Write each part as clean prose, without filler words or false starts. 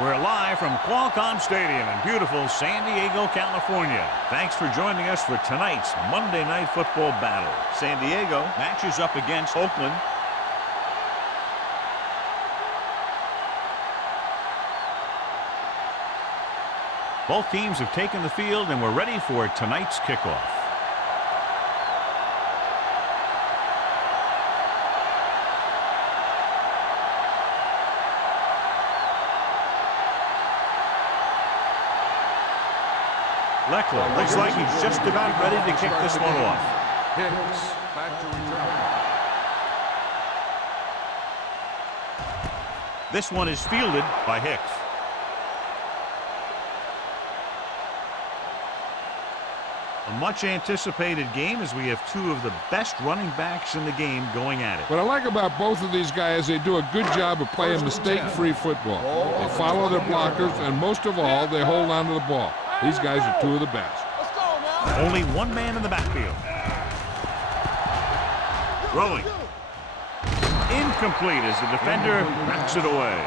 We're live from Qualcomm Stadium in beautiful San Diego, California. Thanks for joining us for tonight's Monday Night Football battle. San Diego matches up against Oakland. Both teams have taken the field and we're ready for tonight's kickoff. Leckler looks like he's just about ready to kick this one off. Hicks back to return. This one is fielded by Hicks. A much anticipated game as we have two of the best running backs in the game going at it. What I like about both of these guys, they do a good job of playing mistake-free football. They follow their blockers, and most of all, they hold on to the ball. These guys are two of the best. Only one man in the backfield. Throwing. Incomplete as the defender knocks it away.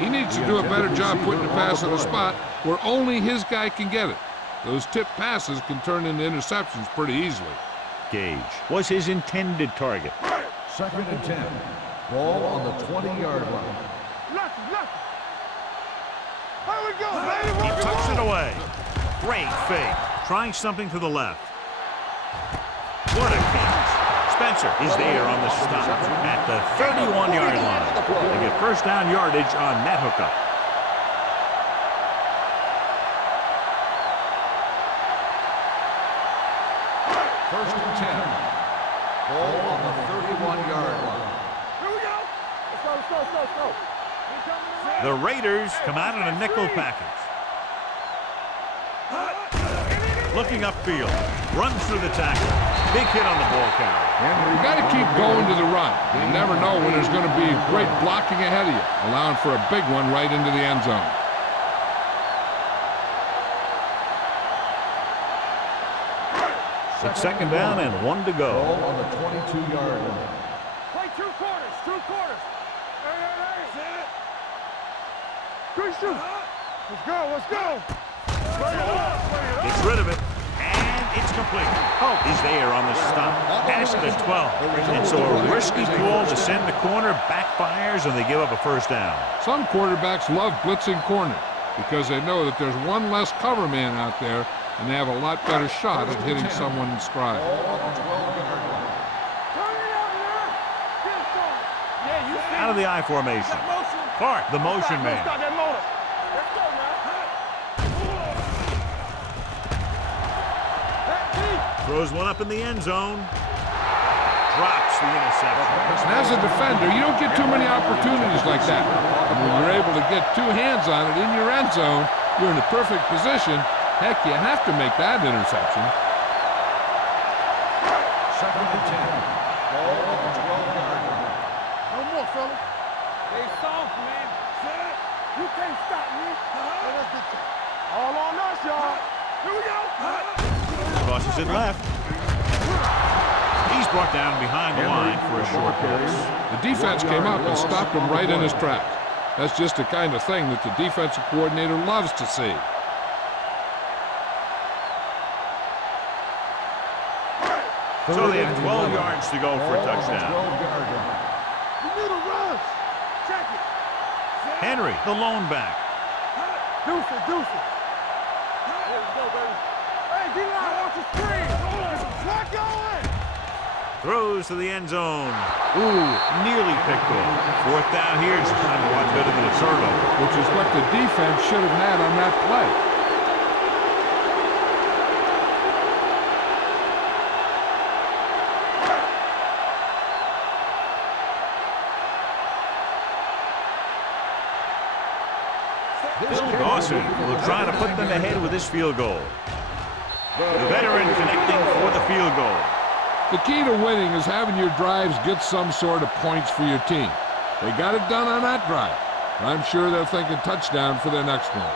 He needs to do a better job putting the pass in a spot where only his guy can get it. Those tip passes can turn into interceptions pretty easily. Gage was his intended target. 2nd and 10. Ball on the 20-yard line. He tucks it away. Great fake. Trying something to the left. What a catch. Spencer is there on the stop at the 31-yard line. They get first down yardage on that hookup. First and 10. Ball on the 31-yard line. Here we go. Let's go. The Raiders come out in a nickel package. Looking upfield. Runs through the tackle. Big hit on the ball carrier. You got to keep going to the run. You never know when there's going to be great blocking ahead of you, allowing for a big one right into the end zone. It's second down and 1 to go. Ball on the 22-yard line. Play two quarters. Hey. Christian. Let's go. Gets rid of it, and it's complete. Hope is there on the stop. Pass to the 12. And so a risky call to send the corner backfires, and they give up a first down. Some quarterbacks love blitzing corners because they know that there's one less cover man out there, and they have a lot better shot at hitting someone in stride. Ball on the 12-yard line. Out of the I formation. Clark, the motion man. Throws one up in the end zone. Drops the interception. And as a defender, you don't get too many opportunities like that. And when you're able to get two hands on it in your end zone, you're in the perfect position. Heck, you have to make that interception. 2nd and 10. Ball on the 12-yard line. No more, fellas. Stay soft, man. You can't stop me. All on us, y'all. Here we go. Crosses it left. He's brought down behind the line for a short pass. The defense came up and stopped him right in his tracks. That's just the kind of thing that the defensive coordinator loves to see. So they have 12 yards to go for a touchdown. You need a rush. Check it. Henry, the lone back. Deuce it. There we go, baby. Hey, D-line, watch the screen. Lock going. Throws to the end zone. Ooh, nearly picked off. Fourth down here is kind of a lot better than a turnover. Which is what the defense should have had on that play. Dawson will try to put them ahead with this field goal. The veteran connecting for the field goal. The key to winning is having your drives get some sort of points for your team. They got it done on that drive. I'm sure they're thinking touchdown for their next one.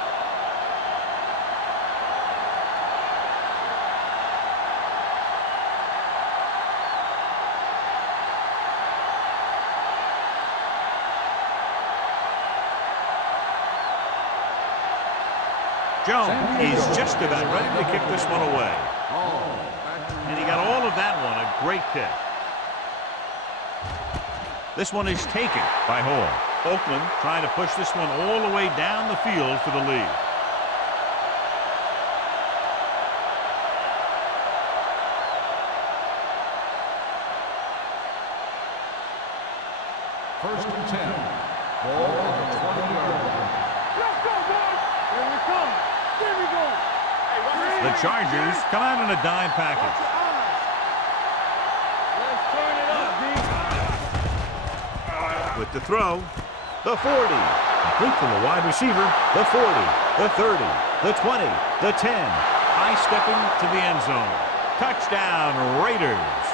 Jones is just about ready to kick this one away. And he got all of that one, a great kick. This one is taken by Hall. Oakland trying to push this one all the way down the field for the lead. First and 10. Ball on the 20-yard line. Let's go, boys. Here we come. Here we go. Hey, The Chargers come out in a dime package. let's turn it up, D. With the throw, the 40. Complete from the wide receiver, the 40, the 30, the 20, the 10. High stepping to the end zone. Touchdown, Raiders.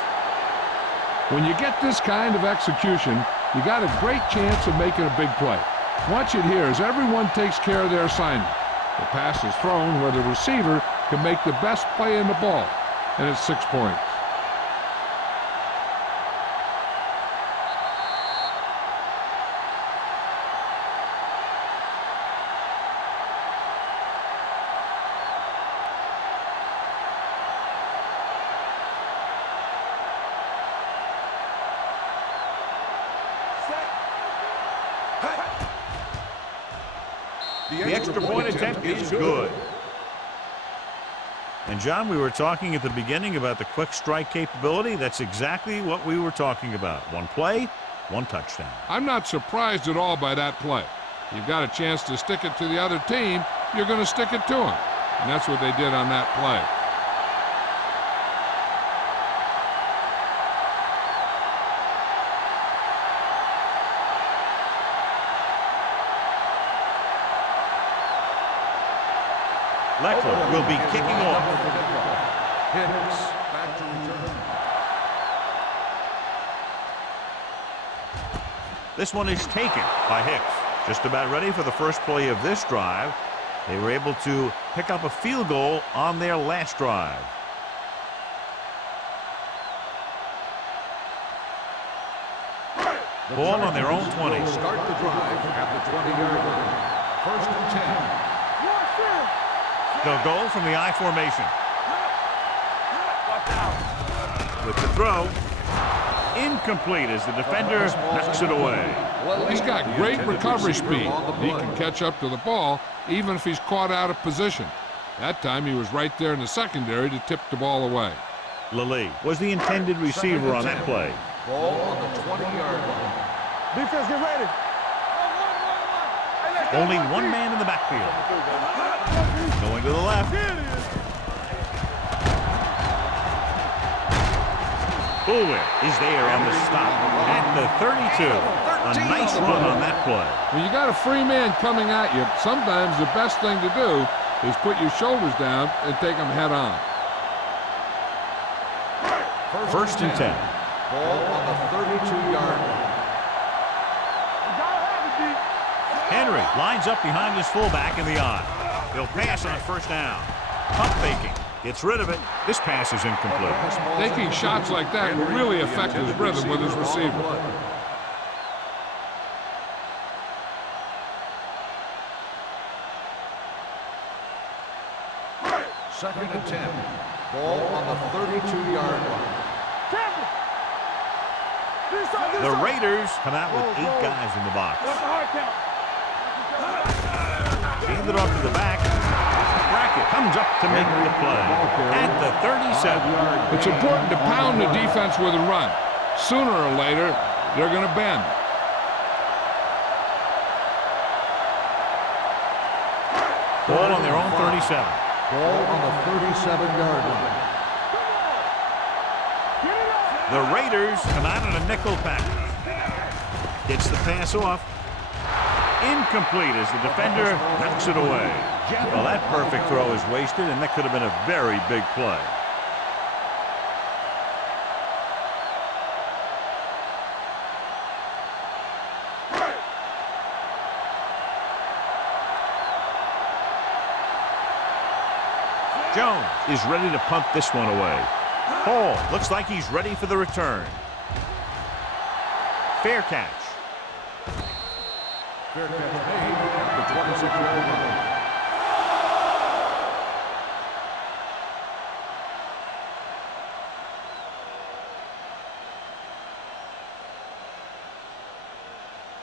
When you get this kind of execution, you got a great chance of making a big play. Watch it here as everyone takes care of their assignment. The pass is thrown where the receiver can make the best play in the ball, and it's 6 points. The extra point attempt is good. And John, we were talking at the beginning about the quick strike capability. That's exactly what we were talking about. One play, one touchdown. I'm not surprised at all by that play. You've got a chance to stick it to the other team, you're going to stick it to them. And that's what they did on that play. Leckler will be kicking off. Hicks back to return. This one is taken by Hicks. Just about ready for the first play of this drive. They were able to pick up a field goal on their last drive. Ball on their own 20. Start the drive at the 20-yard line. First and 10. They'll go from the I formation. With the throw, incomplete as the defender knocks it away. He's got great recovery speed. He can catch up to the ball even if he's caught out of position. That time he was right there in the secondary to tip the ball away. Lilly was the intended receiver on that play. Ball on the 20-yard line. Defense, get ready. Only one man in the backfield. Going to the left. Bullware is there on the stop at the 32. A nice run on that play. When you got a free man coming at you, sometimes the best thing to do is put your shoulders down and take them head on. First and 10. Ball on the 32-yard line. Henry lines up behind his fullback in the I. He'll pass on first down. Pump faking. Gets rid of it. This pass is incomplete. Taking shots like that will really affect his rhythm with his receiver. Second and 10. Ball on the 32-yard line. The Raiders come out with 8 guys in the box. Hand it off to the back. Brackett comes up to make the play at the 37. It's important to pound the defense with a run. Sooner or later, they're going to bend. Ball on their own 37. Ball on the 37-yard line. The Raiders come out in a nickel package. Gets the pass off. Incomplete as the defender knocks it away. Well, that perfect throw is wasted, and that could have been a very big play. Jones is ready to punt this one away. Hall looks like he's ready for the return. Fair catch. Fair catch made at the 26-yard line.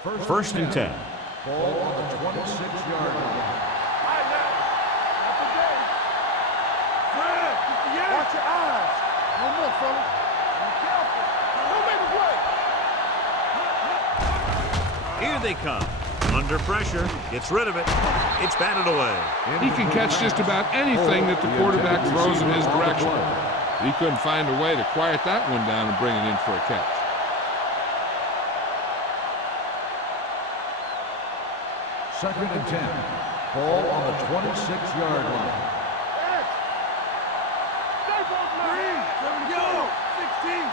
First and 10. Ball on the 26-yard line. Watch your eyes. No more, fella. Be careful. Don't make a play. Here they come. Under pressure. Gets rid of it. It's batted away. He can catch just about anything that the quarterback throws in his direction. He couldn't find a way to quiet that one down and bring it in for a catch. Second and 10. Ball on the 26-yard line. Stay both now. 16.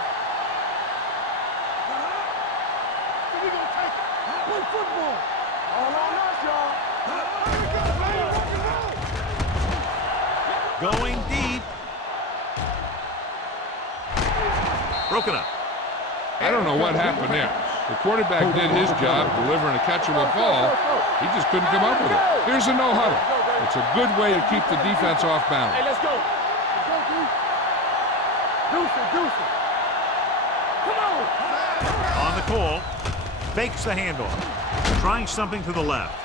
So we gonna take it. Play football. All on us, y'all. Going deep. Broken up. I don't know what happened there. The quarterback did his job delivering a catchable ball. He just couldn't come up with it. Here's a no huddle. It's a good way to keep the defense off balance. Hey, let's go. Let's go, dude. Deuce it. Come on. On the call. Fakes the handoff. Trying something to the left.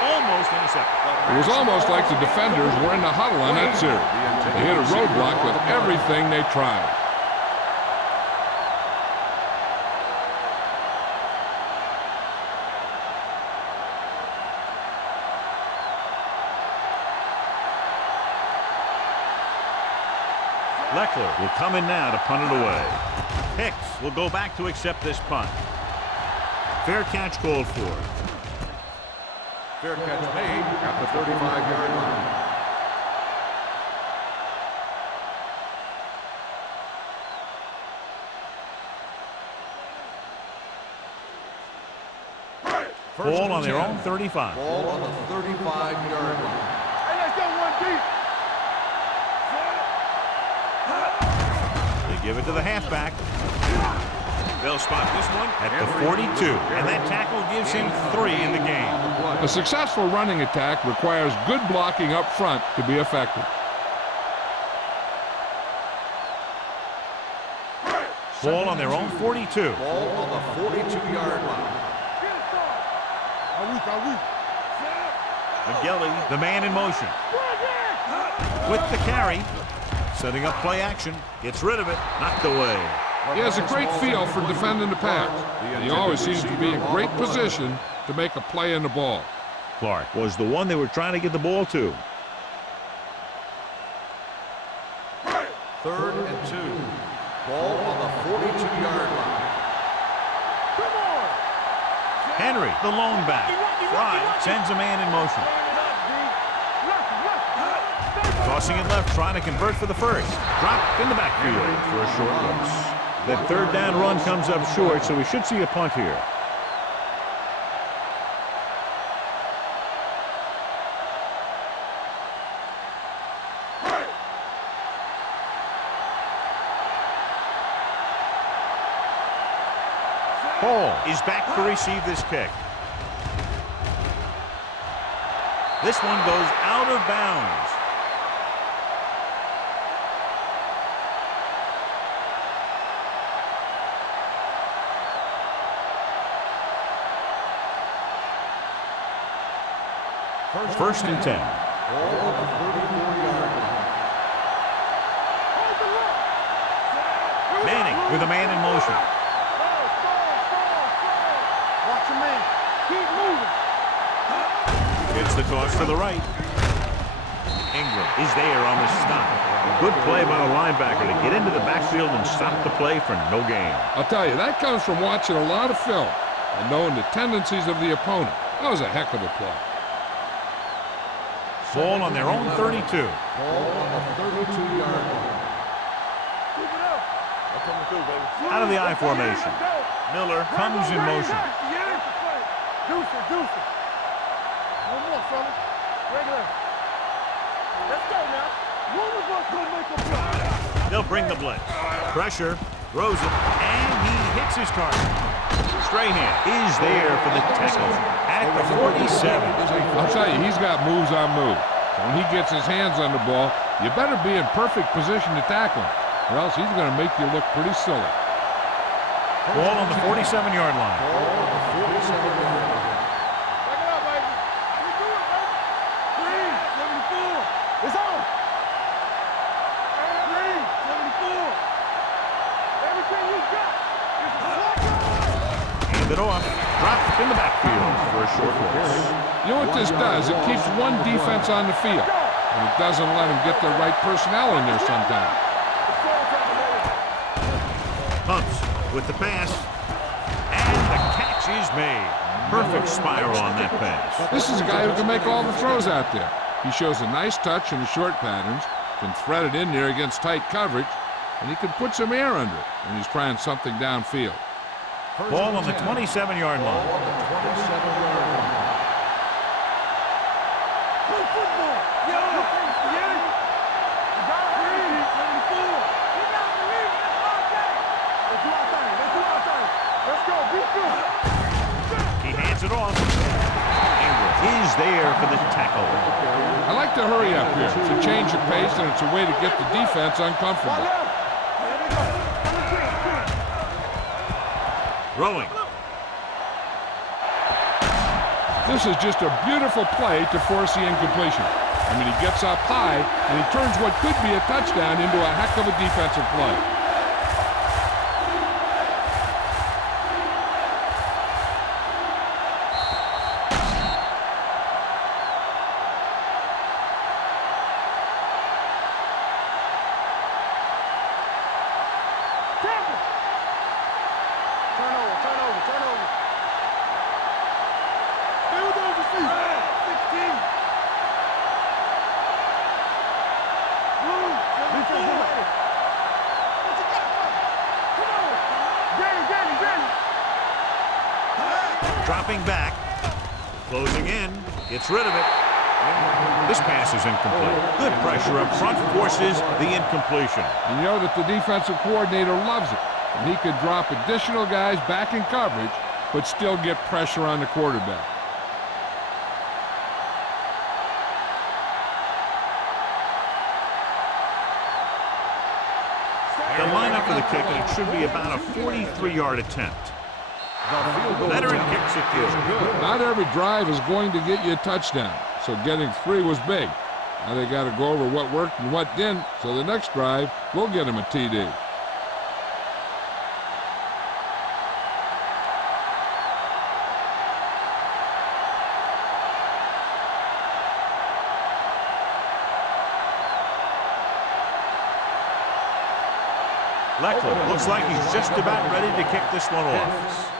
Almost intercepted. It was almost like the defenders were in the huddle on that series. They hit a roadblock with everything they tried. Leckler will come in now to punt it away. Hicks will go back to accept this punt. Fair catch called for. Fair catch made at the 35-yard line. Ball on their own 35. Ball on the 35-yard line. Hey, let's go one deep. They give it to the halfback. They'll spot this one at the 42, and that tackle gives him 3 in the game. A successful running attack requires good blocking up front to be effective. Ball on their own 42. Ball on the 42-yard line. McGilly, the man in motion. With the carry, setting up play action, gets rid of it, knocked away. He has a great feel for defending the pass. He always seems to be in great position to make a play in the ball. Clark was the one they were trying to get the ball to. Third and 2. Ball on the 42-yard line. Henry, the lone back. Fry sends a man in motion. Tossing it left, trying to convert for the first. Dropped in the backfield for a short loss. That third down run comes up short, so we should see a punt here. Hall is back to receive this kick. This one goes out of bounds. First and 10. Ball on the 34-yard line. Manning with a man in motion. Watch your man. Keep moving. Gets the toss to the right. Ingram is there on the stop. Good play by the linebacker to get into the backfield and stop the play for no gain. I'll tell you, that comes from watching a lot of film and knowing the tendencies of the opponent. That was a heck of a play. Ball on their own 32. Ball on the 32-yard line. Out of the I formation. Miller comes in motion. Deuce it. One more, fella. Regular. Let's go now. One of us gonna make a play. They'll bring the blitz. Pressure, throws it, and he hits his target. Strahan is there for the tackle at the 47. I'll tell you, he's got moves on moves. When he gets his hands on the ball, you better be in perfect position to tackle him, or else he's going to make you look pretty silly. Ball on the 47-yard line. Ball on the 47-yard line. Back it up, baby. How you doing, baby? 374. It's on. 374. Everything you got is a Hand it off. Dropped in the backfield for a short loss. You know what this does? It keeps one defense on the field, and it doesn't let them get the right personnel in there sometimes. Pumps with the pass. And the catch is made. Perfect spiral on that pass. This is a guy who can make all the throws out there. He shows a nice touch in the short patterns, can thread it in there against tight coverage, and he can put some air under it when he's trying something downfield. Ball on the 27-yard line. Ball on the 27-yard line. Play football. Yeah. You got it. 374. You got to believe it. That's our thing. Let's do our thing. Let's do our thing. Let's go. Be good. He hands it off. Ingram is there for the tackle. I like to hurry up here. It's a change of pace, and it's a way to get the defense uncomfortable. Throwing. This is just a beautiful play to force the incompletion. I mean, he gets up high, and he turns what could be a touchdown into a heck of a defensive play. Turnover. Still those your feet. 16. Blue, 74. What you got? Come on. Danny. Dropping back. Closing in. Gets rid of it. This pass is incomplete. Good pressure up front forces the incompletion. And you know that the defensive coordinator loves it. And he could drop additional guys back in coverage, but still get pressure on the quarterback. The lineup for the kick, and it should be about a 43-yard attempt. Veteran kicks it good. Not every drive is going to get you a touchdown, so getting 3 was big. Now they got to go over what worked and what didn't, so the next drive will get them a TD. Leckler looks like he's just about ready to kick this one off.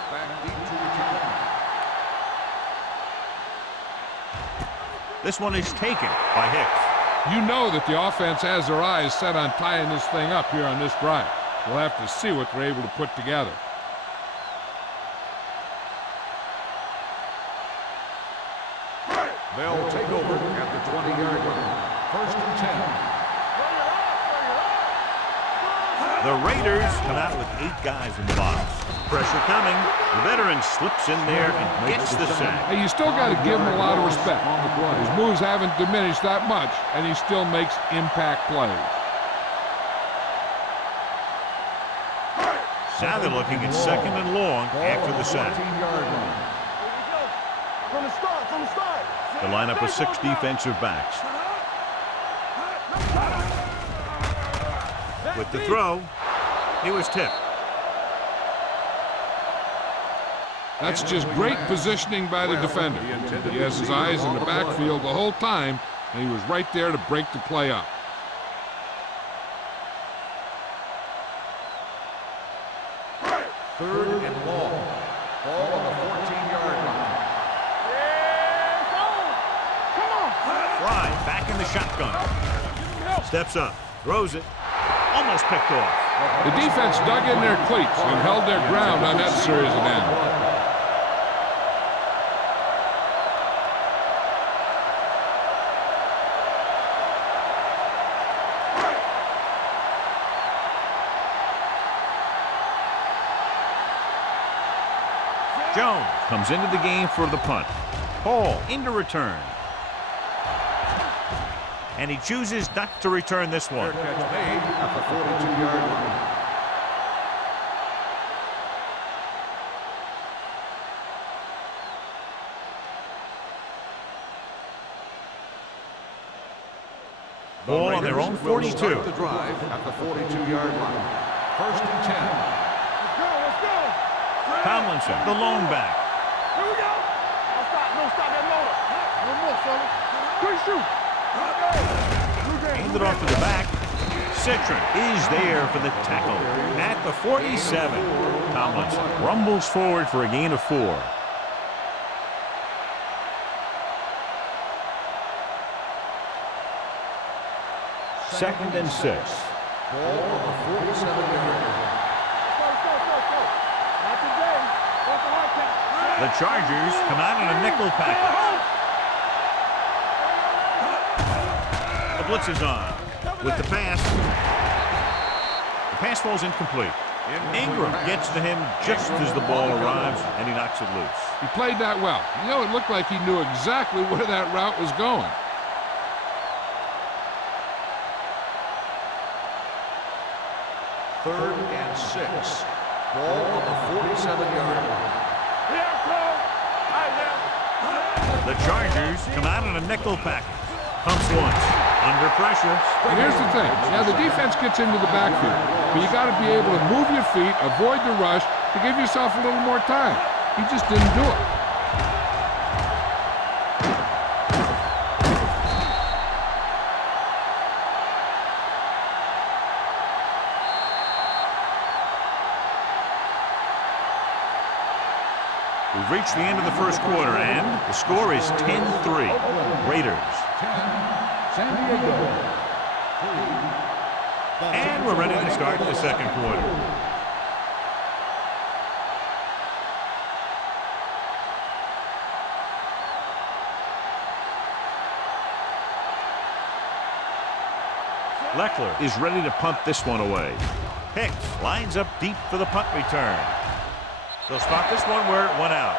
This one is taken by Hicks. You know that the offense has their eyes set on tying this thing up here on this drive. We'll have to see what they're able to put together. They'll take over at the 20-yard line. 1st and 10. The Raiders come out with 8 guys in the box. Pressure coming. The veteran slips in there and gets the sack. Hey, you still got to give him a lot of respect. His moves haven't diminished that much, and he still makes impact plays. Now they're looking at 2nd and long after the sack. 14-yard line. From the start. The lineup of 6 defensive backs. With the throw, he was tipped. That's just great positioning by the defender. He has his eyes in the backfield the whole time, and he was right there to break the play up. Third and long. Ball on the 14-yard line. Fry back in the shotgun. Steps up, throws it, almost picked off. The defense dug in their cleats and held their ground on that series of downs. Jones comes into the game for the punt. Hall into return. And he chooses not to return this one. Fair catch made at the 42-yard line. Ball on their own 42. Start the drive at the 42-yard line. First and 10. Let's go, let's go. Tomlinson, the lone back. Here we go. No, stop that loader. No more, fella. Quick shoot. Hand it off to the back. Citron is there for the tackle at the 47. Tomlinson rumbles forward for a gain of 4. Second and 6. Ball on the 47-yard line. Not today. That's the hard count. The Chargers come out in a nickel package. The blitz is on. With the pass. The pass falls incomplete. Ingram gets to him just as the ball arrives, and he knocks it loose. He played that well. You know, it looked like he knew exactly where that route was going. Third and 6. Ball on the 47-yard line. The Chargers come out in a nickel package. Pumps once. Under pressure. And here's the thing. Now, the defense gets into the backfield, but you got to be able to move your feet, avoid the rush, to give yourself a little more time. He just didn't do it. We've reached the end of the first quarter, and the score is 10-3. Raiders. 10. San Diego. 3. And we're ready to start the second quarter. Leckler is ready to punt this one away. Hicks lines up deep for the punt return. They'll spot this one where it went out.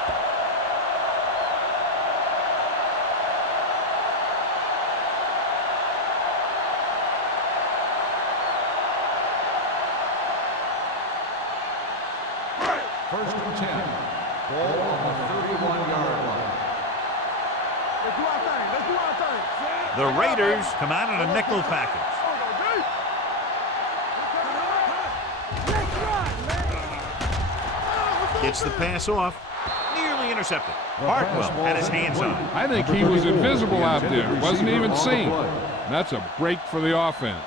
First and 10. Ball on the 31-yard line. Let's do our thing. Let's do our thing. The Raiders come out in a nickel package. Gets the pass off. Nearly intercepted. Hartwell had his hands on it. I think he was invisible out there. Wasn't even seen. And that's a break for the offense.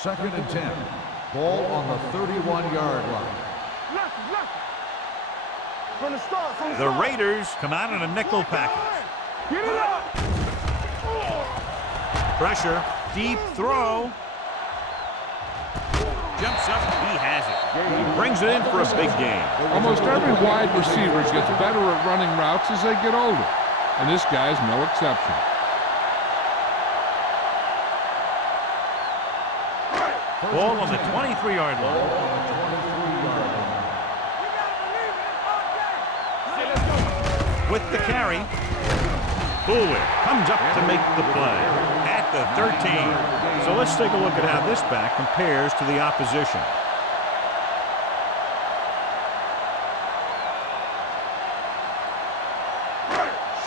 Second and 10. Ball on the 31-yard line. From the start, from the The start. Raiders come out in a nickel package. Get it up. Pressure. Deep throw. Jumps up. He has it. He brings it in for a big gain. Almost every wide receiver gets better at running routes as they get older. And this guy's no exception. Ball on the 23-yard line. With the carry. Bullwick comes up to make the play at the 13. So let's take a look at how this back compares to the opposition.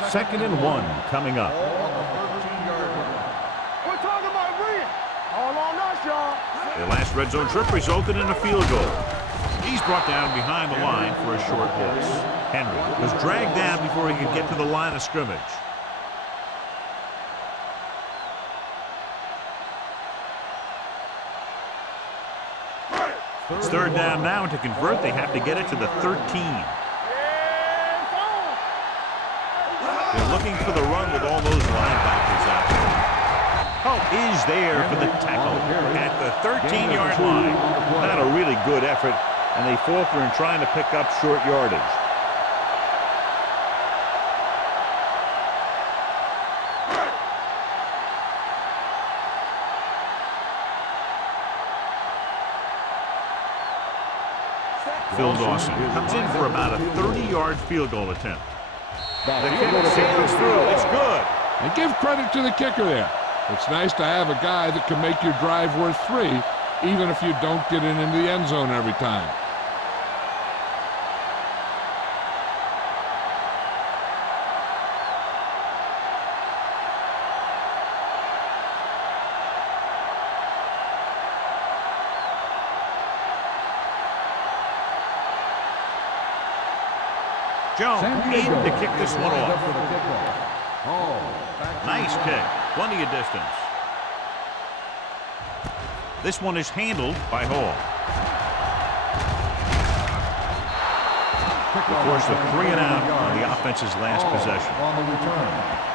Second and 1 coming up. We're talking about Reed. All on us, y'all. Their last red zone trip resulted in a field goal. He's brought down behind the line for a short loss. Henry was dragged down before he could get to the line of scrimmage. It's third down now, and to convert, they have to get it to the 13. They're looking for the run with all those linebackers out there. Hope is there for the tackle at the 13-yard line. Not a really good effort, and they falter in trying to pick up short yardage. Phil Dawson comes in for about a 30-yard field goal attempt. The kick sails through. It's good. And give credit to the kicker there. It's nice to have a guy that can make your drive worth 3, even if you don't get it into the end zone every time. Jones in to kick this one Lined up off. for the kickoff. Hall, back to Nice the kick. Plenty of distance. This one is handled by Hall. Kickoff Force a 3 and out on the yards. offense's last Hall possession. on the return.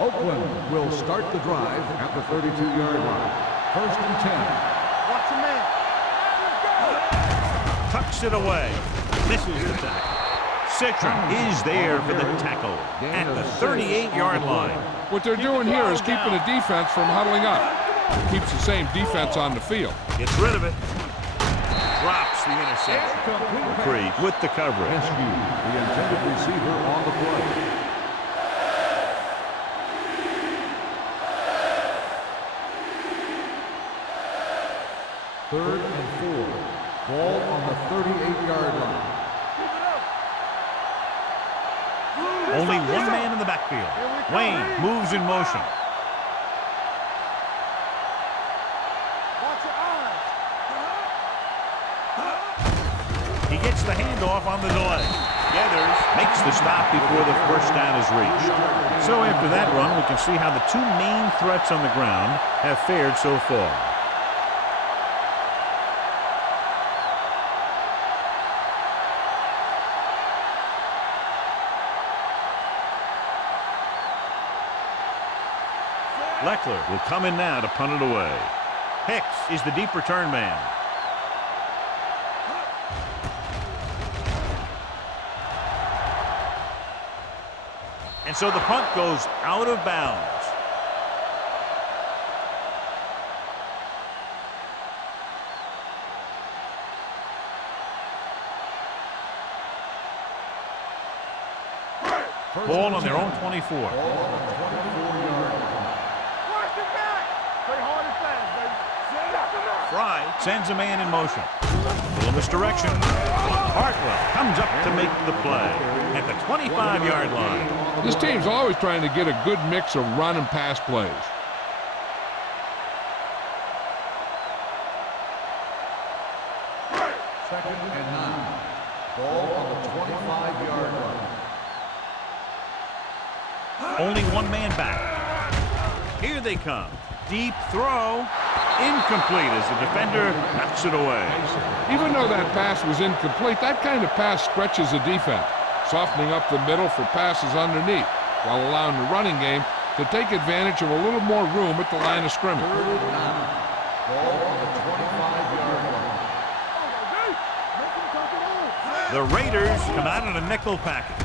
Oakland will start the drive at the 32-yard line. First and 10. Watch your man. Tucks it away. Misses the tackle. Citron is there for the tackle at the 38-yard line. What they're doing here is keeping the defense from huddling up. Keeps the same defense on the field. Gets rid of it. Drops the interception. Free with the coverage. Rescue the intended receiver on the play. Third and 4. Ball on the 38-yard line. Only one man in the backfield. Wayne moves in motion. Watch your eyes. He gets the handoff on the delay. Gathers, makes the stop before the first down is reached. So after that run, we can see how the two main threats on the ground have fared so far. Leckler will come in now to punt it away. Hicks is the deep return man. And so the punt goes out of bounds. Ball on their own 24. Ball on the 24-yard line. Watch your back. Play hard and fast, baby. Stop him up. Fry sends a man in motion. Little misdirection. Hartwell comes up to make the play at the 25-yard line. This team's always trying to get a good mix of run and pass plays. Second and 9. Ball on the 25-yard line. Only one man back. Here they come. Deep throw. Incomplete as the defender knocks it away. Even though that pass was incomplete, that kind of pass stretches the defense, softening up the middle for passes underneath, while allowing the running game to take advantage of a little more room at the line of scrimmage. Third and 9. Ball on the 25-yard line. The Raiders come out in a nickel package.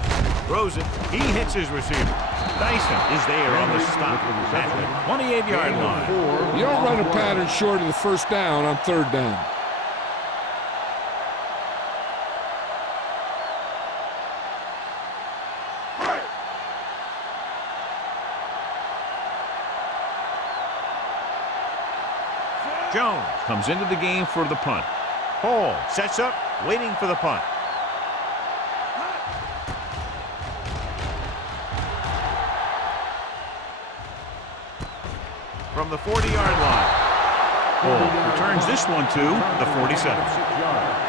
Throws it. He hits his receiver. Dyson is there on the stop at the 28-yard line. You don't run a pattern short of the first down on third down. Jones comes into the game for the punt. Hall sets up, waiting for the punt. From the 40-yard line. Hall returns this one to the 47. 6 yards.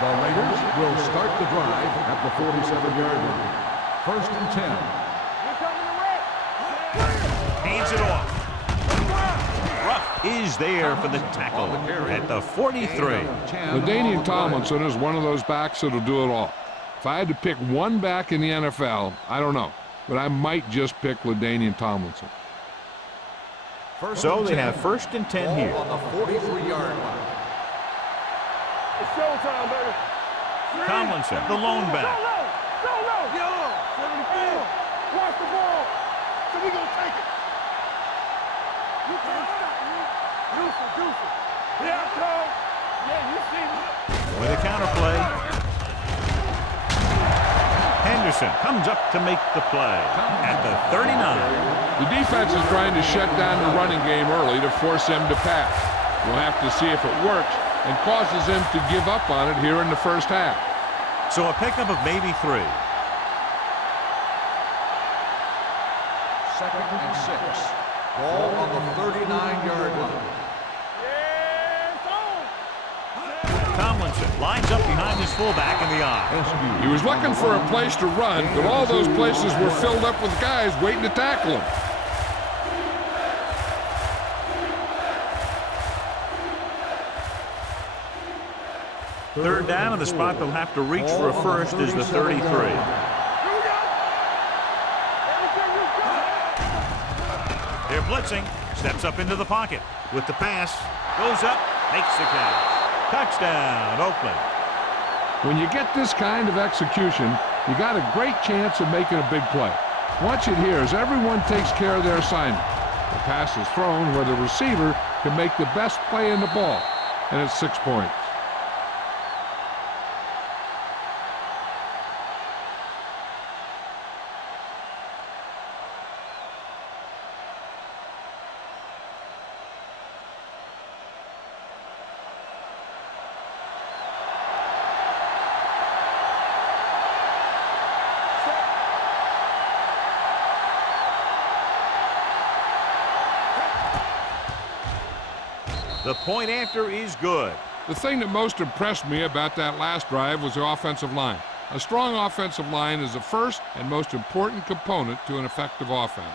The Raiders will start the drive at the 47-yard line. First and 10. Hands it off. Ruff is there for the tackle at the 43. LaDainian Tomlinson is one of those backs that'll do it all. If I had to pick one back in the NFL, I don't know, but I might just pick LaDainian Tomlinson. So they have first and 10 here. On the 43-yard line. It's showtime, baby. Tomlinson, the lone back. Solo. Yo, 74. Watch the ball. So we gonna take it. You can't stop me. Deuce it. Yeah, Cole. Yeah, you see me. With a counterplay. Henderson comes up to make the play at the 39. The defense is trying to shut down the running game early to force them to pass. We'll have to see if it works and causes them to give up on it here in the first half. So a pickup of maybe 3. Second and 6. Ball on the 39-yard line. Tomlinson lines up behind his fullback in the eye. He was looking for a place to run, but all those places were filled up with guys waiting to tackle him. Third down, and the spot they'll have to reach for a first is the 33. They're blitzing. Steps up into the pocket. With the pass. Goes up. Makes the catch. Touchdown, Oakland. When you get this kind of execution, you got a great chance of making a big play. Watch it here as everyone takes care of their assignment. The pass is thrown where the receiver can make the best play in the ball, and it's 6 points. The point after is good. The thing that most impressed me about that last drive was the offensive line. A strong offensive line is the first and most important component to an effective offense.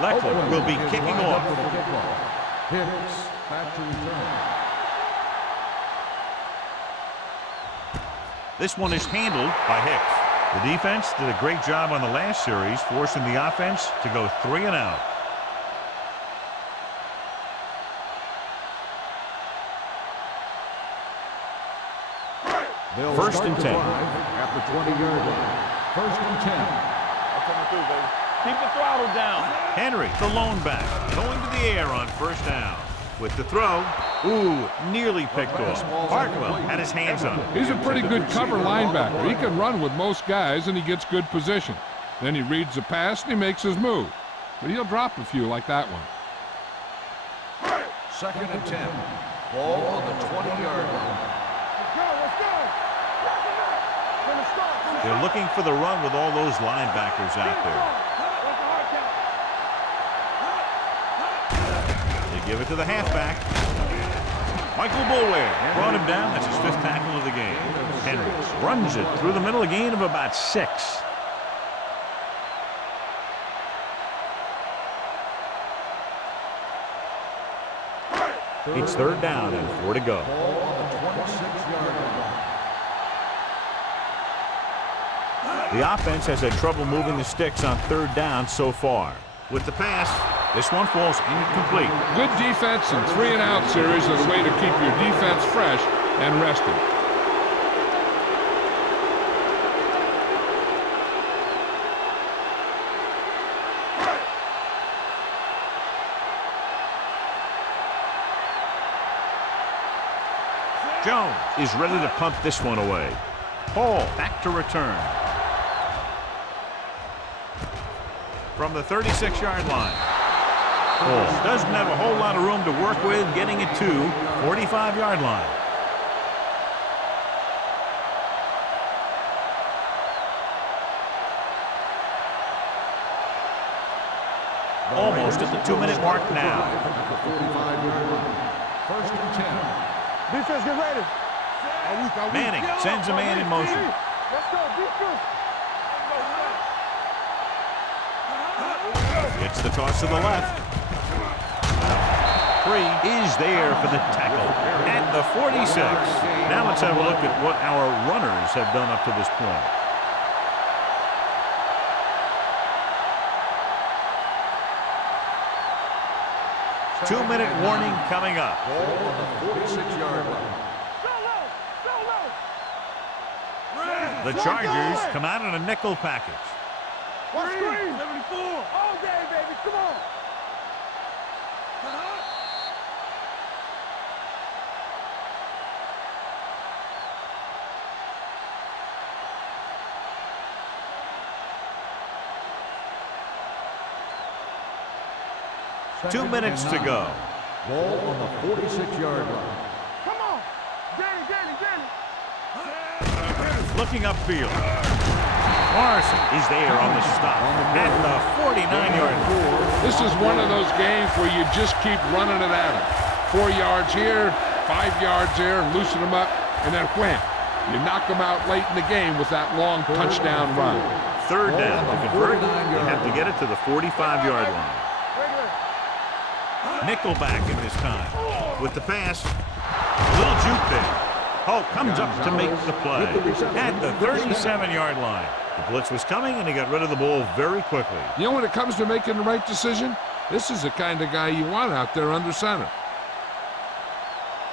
Leckler will be kicking off. Hicks back to return. This one is handled by Hicks. The defense did a great job on the last series, forcing the offense to go 3 and out. First and 10. At the 20-yard line. First and 10. Coming through, baby. Keep the throttle down. Henry, the lone back, going to the air on first down. With the throw, nearly picked off. Hartwell had his hands on it. He's a pretty good cover linebacker. He can run with most guys, and he gets good position. Then he reads the pass, and he makes his move. But he'll drop a few like that one. Second and 10. Ball on the 20-yard line. Let's go. They're looking for the run with all those linebackers out there. They give it to the halfback. Michael Boulware brought him down. That's his 5th tackle of the game. Henry runs it through the middle, a gain of about 6. It's third down and 4 to go. Ball on the 26-yard line. The offense has had trouble moving the sticks on third down so far. With the pass, this one falls incomplete. Good defense and 3-and-out series are the way to keep your defense fresh and rested. Jones is ready to punt this one away. Hall back to return. From the 36-yard line. Hall doesn't have a whole lot of room to work with, getting it to 45-yard line. Almost at the 2-minute mark now. First and 10. Defense, get ready. Manning sends a man in motion. Let's go, defense. Gets the toss to the left. 3 is there for the tackle at the 46. Now let's have a look at what our runners have done up to this point. Two-minute warning coming up. Ball on the 46-yard line. The Chargers come out in a nickel package. Screen. 74. All day, baby. Come on. 2 minutes to go. Ball on the 46-yard line. Come on. Danny. Looking upfield. Morrison is there on the stop at the 49-yard line. This is one of those games where you just keep running it at them. 4 yards here, 5 yards there, and loosen them up, and then wham. You knock them out late in the game with that long touchdown run. Third down. To convert, you have to get it to the 45-yard line. Nickelback in this time. With the pass, a little juke there. Hulk comes up to make the play at the 37-yard line. The blitz was coming, and he got rid of the ball very quickly. You know, when it comes to making the right decision, this is the kind of guy you want out there under center.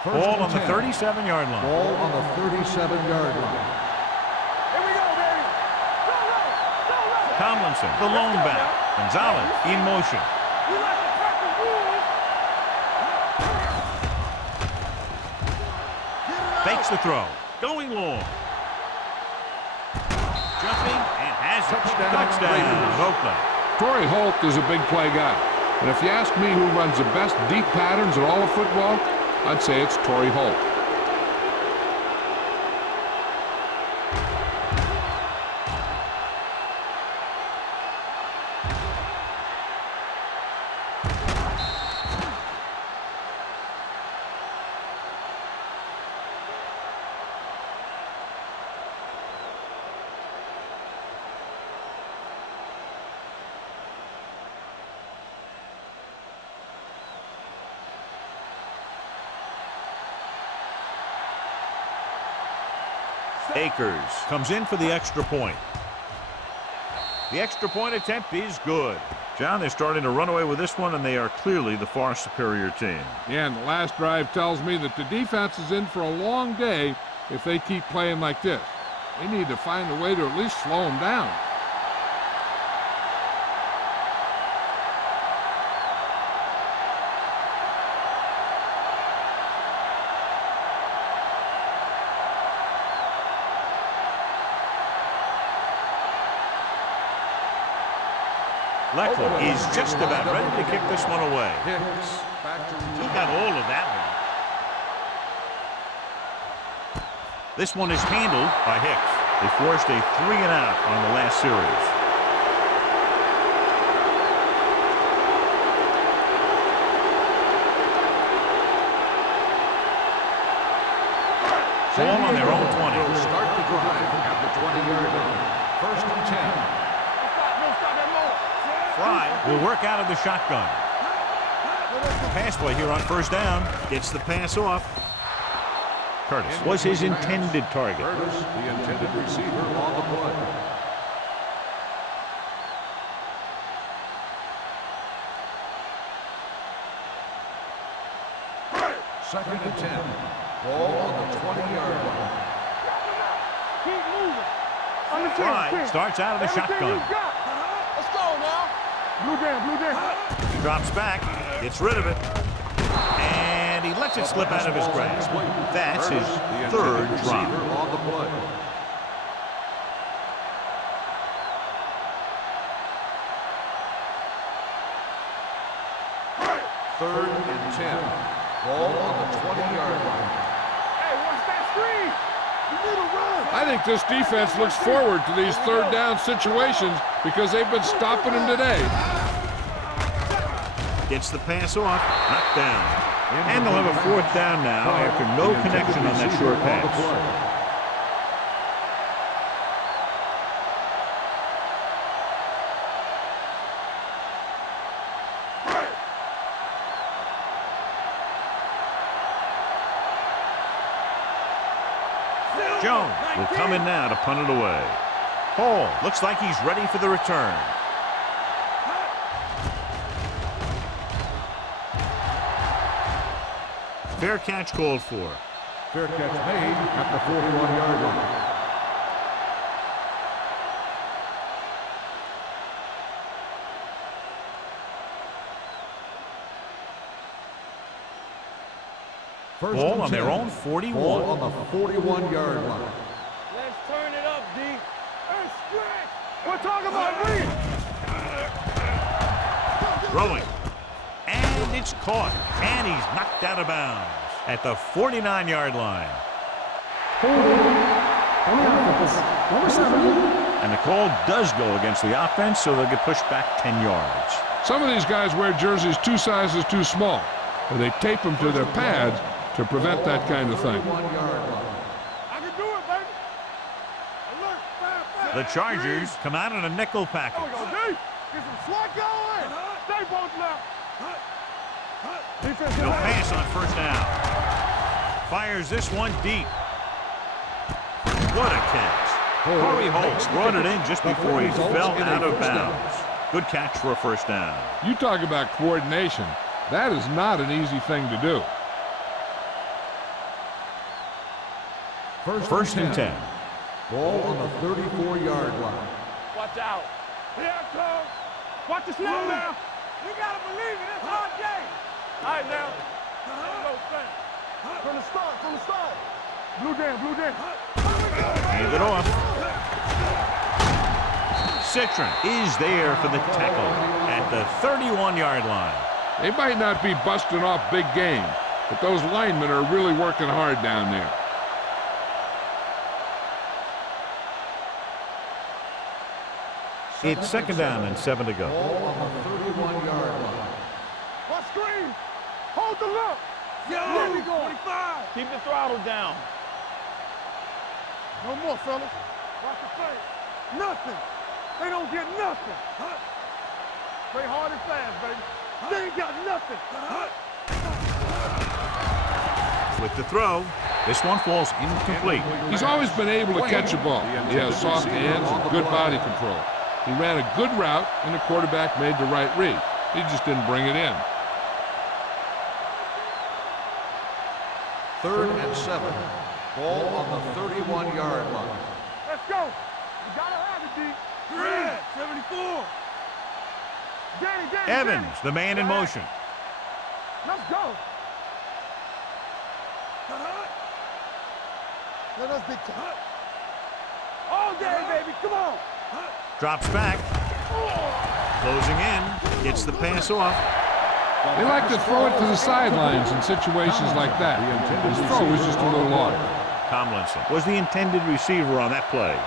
Ball on the 37-yard line. Ball on the 37-yard line. Here we go, baby. Go. Tomlinson, the lone back. Gonzalez in motion. We like to practice rules. Fakes the throw. Going long. Jumping and has it. Touchdown. Oakland. Torrey Holt is a big play guy. And if you ask me who runs the best deep patterns in all of football, I'd say it's Torrey Holt. Akers comes in for the extra point. The extra point attempt is good. John, they're starting to run away with this one, and they are clearly the far superior team. Yeah, and the last drive tells me that the defense is in for a long day if they keep playing like this. They need to find a way to at least slow them down. Leckler is just about ready to kick this one away. Hicks back to He got all of that one. This one is handled by Hicks. They forced a 3-and-out on the last series. Ball on their own 20. They'll start the drive at the 20-yard line. First and 10. Fry will work out of the shotgun. Pass play here on first down. Gets the pass off. Curtis was his intended target. Curtis, the intended receiver on the play. Second and 10. Ball on the 20-yard line. Keep moving. Fry starts out of the shotgun. Let's go now. Blue down. He drops back, gets rid of it, and he lets it slip out of his grasp. That's his third drop. On the play. Third and 10. Ball on the 20-yard line. Hey, watch that screen. You need to run. I think this defense looks forward to these third down situations because they've been stopping them today. Gets the pass off, knocked down. And they'll have a fourth down now after no connection on that short pass. Jones will come in now to punt it away. Hall looks like he's ready for the return. Fair catch called for. Fair catch made at the 41-yard line. Ball on their own 41. Ball on the 41-yard line. Let's turn it up, D. Hey, stretch. We're talking about me. Throwing. And and it's caught. And he's knocked out of bounds at the 49-yard line. Number 7. And the call does go against the offense, so they'll get pushed back 10 yards. Some of these guys wear jerseys 2 sizes too small, and they tape them to their pads to prevent that kind of thing. I can do it, baby. Alert, fast. The Chargers come out in a nickel package. There we go, D. Get some swat going. Stay both left. Defense He'll pass on first down. Fires this one deep. What a catch. Corey Holtz brought it in just before he fell out of bounds. Good catch for a first down. You talk about coordination. That is not an easy thing to do. First and 10. 10. Ball on the 34-yard line. Watch out. Here it comes. Watch the snap now. You got to believe it. It's our game. All right, now. No thing. From the start. Blue down. Hand it off. Citron is there for the tackle at the 31-yard line. They might not be busting off big game, but those linemen are really working hard down there. It's second down and 7 to go. Ball on the 31-yard line. Watch screen. Hold the look. There we go. 25. Keep the throttle down. No more, fellas. Watch the play. Nothing. They don't get nothing. Play hard and fast, baby. They ain't got nothing. With the throw, this one falls incomplete. He's always been able to catch a ball. He has soft hands and good body control. He ran a good route, and the quarterback made the right read. He just didn't bring it in. 3rd and 7. Ball on the 31-yard line. Let's go. You gotta have it, D. 74. Danny. Evans, the man in motion. Let's go. Let us be cut. All day, baby. Come on. Drops back. Closing in. Gets the pass off. They like to throw it to the sidelines in situations like that. His throw was just a little off. Tomlinson was the intended receiver on that play.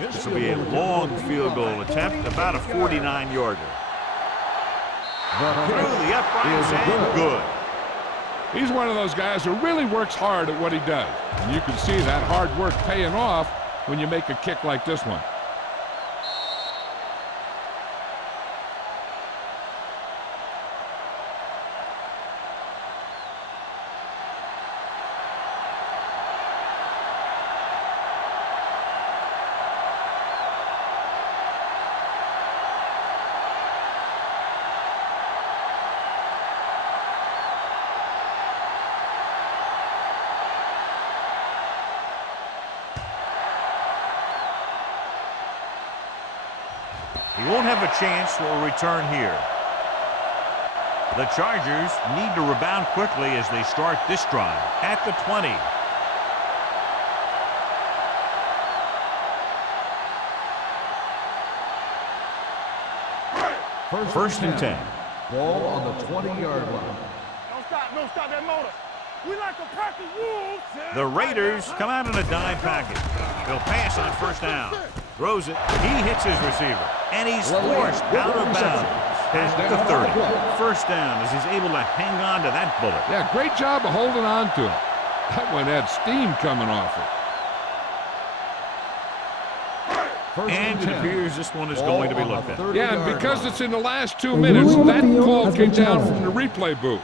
This will be a long field goal attempt, about a 49-yarder. Through the uprights and good. He's one of those guys who really works hard at what he does. And you can see that hard work paying off when you make a kick like this one. He won't have a chance for a return here. The Chargers need to rebound quickly as they start this drive at the 20. First and 10. Ball on the 20-yard line. Don't stop that motor. We like to practice rules. The Raiders come out in a dime package. He'll pass on first down. Throws it. He hits his receiver. And he's forced out of bounds at the 30. First down as he's able to hang on to that bullet. Yeah, great job of holding on to him. That one had steam coming off it. And it appears this one is going to be looked at. Yeah, and because it's in the last 2 minutes, that call came down from the replay booth.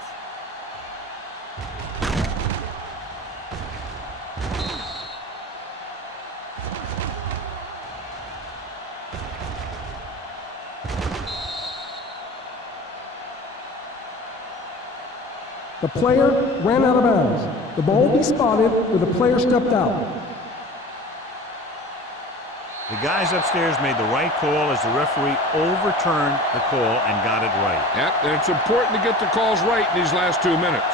The player ran out of bounds. The ball will be spotted where the player stepped out. The guys upstairs made the right call as the referee overturned the call and got it right. Yep, and it's important to get the calls right in these last 2 minutes.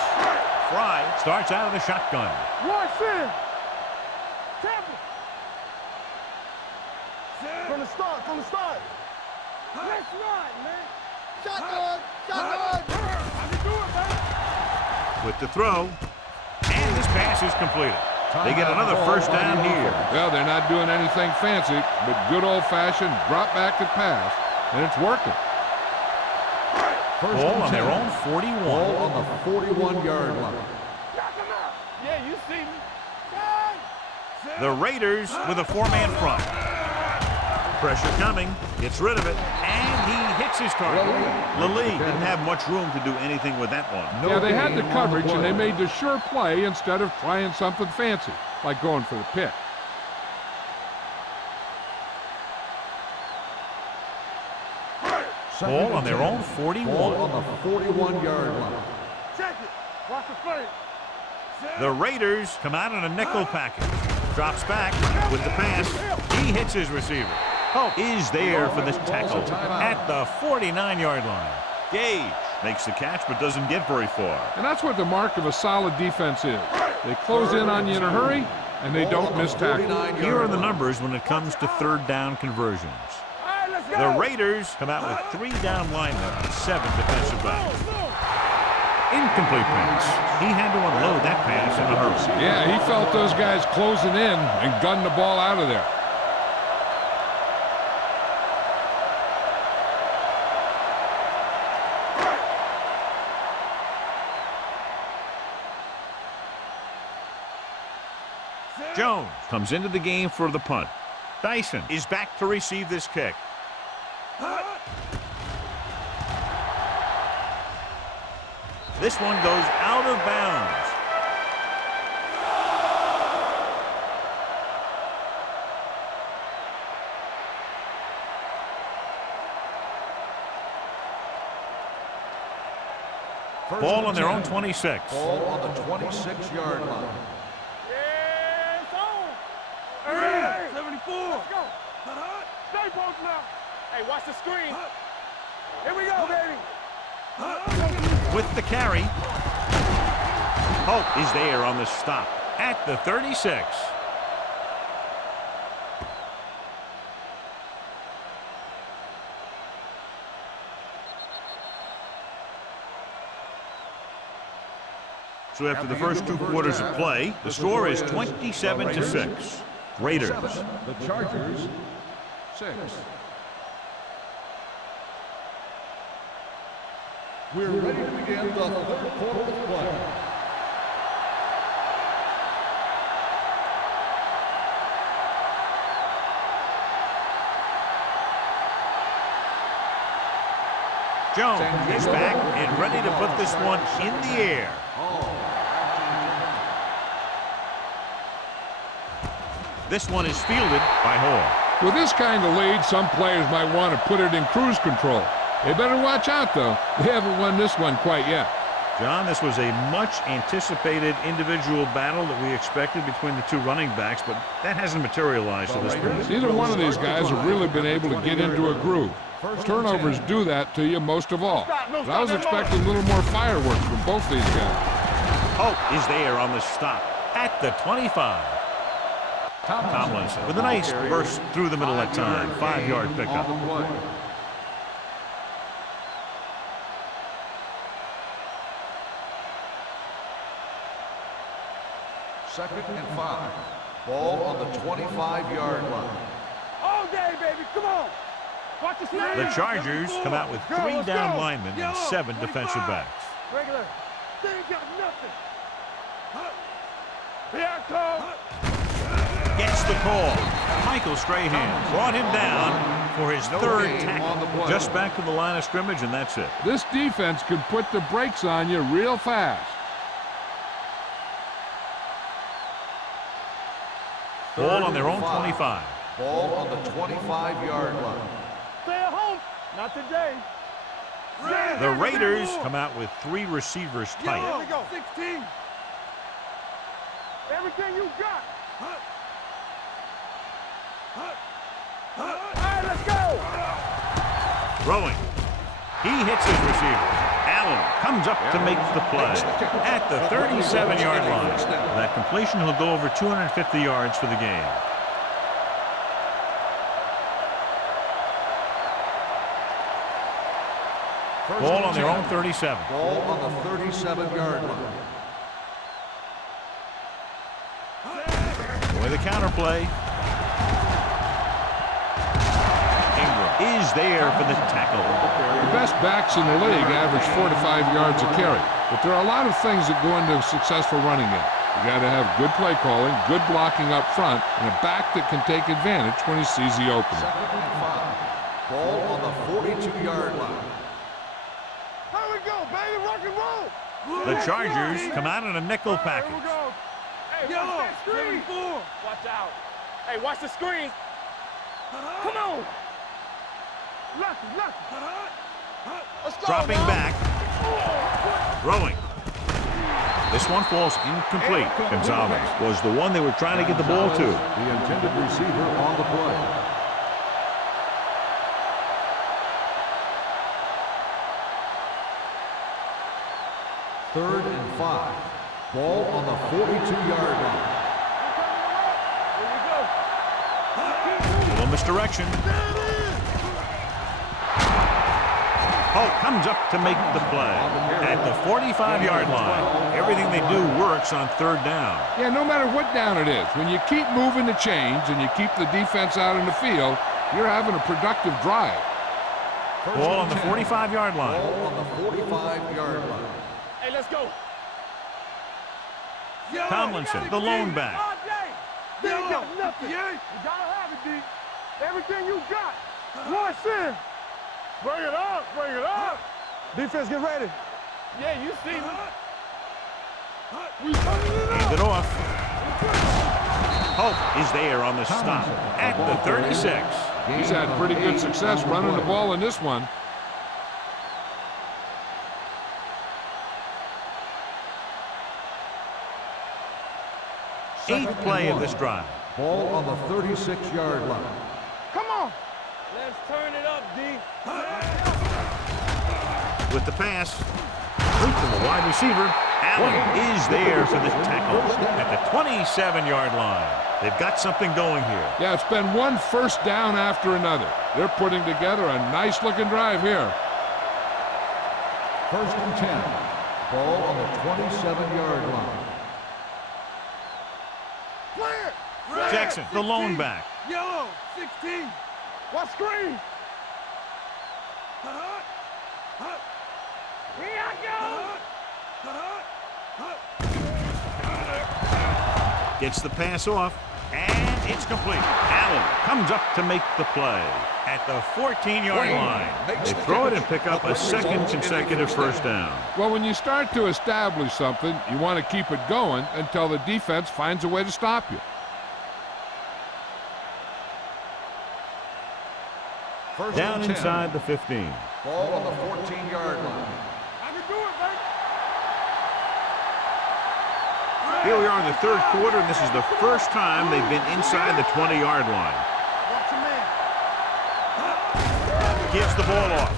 Fry starts out of the shotgun. Watch in. Temple. From the start, from the start. Let's ride, man. Shotgun, shotgun. How you do it, man? With the throw. And this pass is completed. They get another first down here. Well, they're not doing anything fancy, but good old-fashioned drop back and pass, and it's working. Ball on their own 41. Ball on the 41-yard line. Knock him out. Yeah, you see me. The Raiders with a four-man front. Pressure coming, gets rid of it, and he hits his target. Lally didn't have much room to do anything with that one. Yeah, they had the coverage, and they made the sure play instead of trying something fancy, like going for the pick. Ball on their own 41. Ball on the 41-yard line. Check it. Watch the play. The Raiders come out in a nickel package. Drops back with the pass. He hits his receiver. Hope is there for this tackle at the 49-yard line. Gage makes the catch but doesn't get very far. And that's what the mark of a solid defense is. They close in on you in a hurry, and they don't miss tackles. Here are the numbers when it comes to third down conversions. The Raiders come out with 3 down linemen and 7 defensive backs. Incomplete pass. He had to unload that pass in a hurry. Yeah, he felt those guys closing in and gunned the ball out of there. Jones comes into the game for the punt. Dyson is back to receive this kick. This one goes out of bounds. Ball on their own 26. Ball on the 26-yard line. Yeah, it's on. Hey, 74. Let's go. Stay post now. Hey, watch the screen. Here we go, baby. With the carry. Hope is there on the stop at the 36. So after the first 2 quarters of play, the score is 27-6. Raiders. The Chargers, 6. We're ready to begin the third quarter of play. Jones is back and ready to put this one in the air. This one is fielded by Hall. With this kind of lead, some players might want to put it in cruise control. They better watch out, though. They haven't won this one quite yet. John, this was a much-anticipated individual battle that we expected between the 2 running backs, but that hasn't materialized to this point. Neither one of these guys have really been able to get into a groove. Turnovers do that to you most of all. But I was expecting a little more fireworks from both these guys. Hope is there on the stop at the 25. Tomlinson with a nice burst through the middle at time. 5-yard pickup. Second and 5. Ball on the 25-yard line. All day, baby. Come on. Watch the snap. The Chargers come out with 3 down linemen and 7 defensive backs. Regular. They ain't got nothing. Here I come. Gets the call. Michael Strahan brought him down for his 3rd tackle. Just back to the line of scrimmage, and that's it. This defense could put the brakes on you real fast. Ball on their own 25. Ball on the 25-yard line. Stay at home. Not today. The Raiders come out with 3 receivers Here tight. we go. 16. Everything you got. All right, let's go. Throwing. He hits his receiver. Allen comes up to make the play at the 37-yard line. That completion, he'll go over 250 yards for the game. Ball on their own 37. Ball on the 37-yard line. With the counter play. Ingram is there for the tackle. The best backs in the league average 4 to 5 yards a carry. But there are a lot of things that go into a successful running game. You got to have good play calling, good blocking up front, and a back that can take advantage when he sees the opening. 2nd and 5. Ball on the 42-yard line. Here we go, baby, rock and roll. The Chargers come out in a nickel package. Here we go. Hey, watch that screen. Watch out. Hey, watch the screen. Come on. Lucky. Let's go, Dropping now. back. Throwing. This one falls incomplete. Gonzalez was the one they were trying to get the ball to. The intended receiver on the play. Third and 5. Ball on the 42-yard line. Little misdirection. Holt comes up to make the play at the 45-yard line. Everything they do works on third down. Yeah, no matter what down it is, when you keep moving the chains and you keep the defense out in the field, you're having a productive drive. Ball on the 45-yard line. Ball on the 45-yard line. Hey, let's go. Tomlinson, the lone back. You ain't got nothing. You gotta have it, D. Everything you got. Rush in. Bring it up. Defense, get ready. Yeah, you see me. Hand it off. Holt is there on the stop at the 36. He's had pretty good success running the ball in this one. Eighth play of this drive. Ball on the 36-yard line. Come on. Let's turn it up, D. With the pass, complete to the wide receiver. Allen is there for the tackle at the 27-yard line. They've got something going here. Yeah, it's been one first down after another. They're putting together a nice-looking drive here. 1st and 10. Ball on the 27-yard line. Jackson, the lone back. Yellow, 16. What screen? Here I go. Gets the pass off, and it's complete. Allen comes up to make the play at the 14-yard line. They throw it and pick up a second consecutive first down. Well, when you start to establish something, you want to keep it going until the defense finds a way to stop you. Down inside the 15. Ball on the 14-yard line. I can do it, baby. Here we are in the third quarter, and this is the first time they've been inside the 20-yard line. Watch your man. Gives the ball off.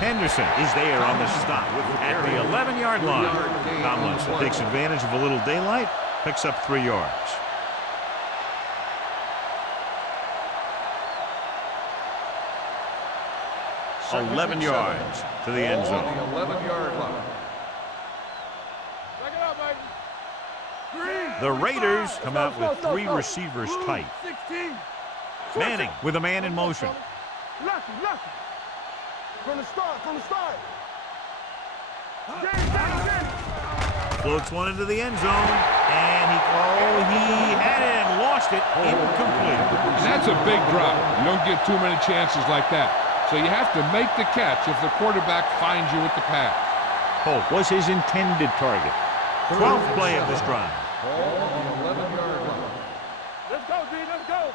Henderson is there on the stop at the 11-yard line. Tomlinson takes advantage of a little daylight, picks up 3 yards. 11 yards to the end zone. On the 11-yard line. Back it up, baby. The Raiders come out with 3 receivers tight. 16. Manning with a man in motion. Lucky. From the start. Floats one into the end zone, and he had it and lost it. Incomplete. And that's a big drop. You don't get too many chances like that. So you have to make the catch if the quarterback finds you with the pass. Holt was his intended target. 12th play of this drive. Ball on the 11-yard line. Let's go, D. Let's go.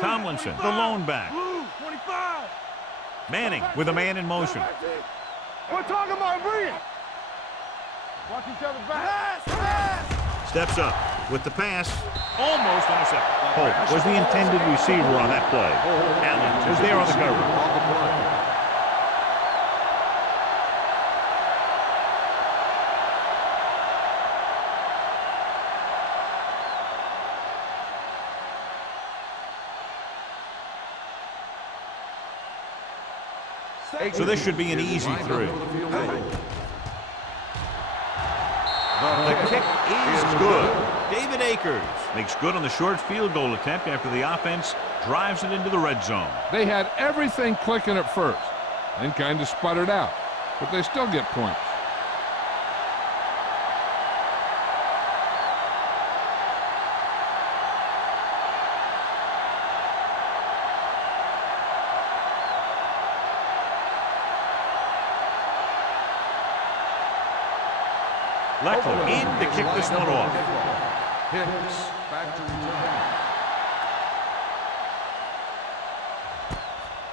Tomlinson, the lone back. 25. Manning with a man in motion. We're talking about bring. Watch each other back. Steps up with the pass. Almost intercepted. Holt was the intended receiver on that play. Allen was there on the cover. So this should be an easy 3. The kick is good. David Akers makes good on the short field goal attempt after the offense drives it into the red zone. They had everything clicking at first, then kind of sputtered out, but they still get points. Leckler in to kick this one off. Hicks back to return.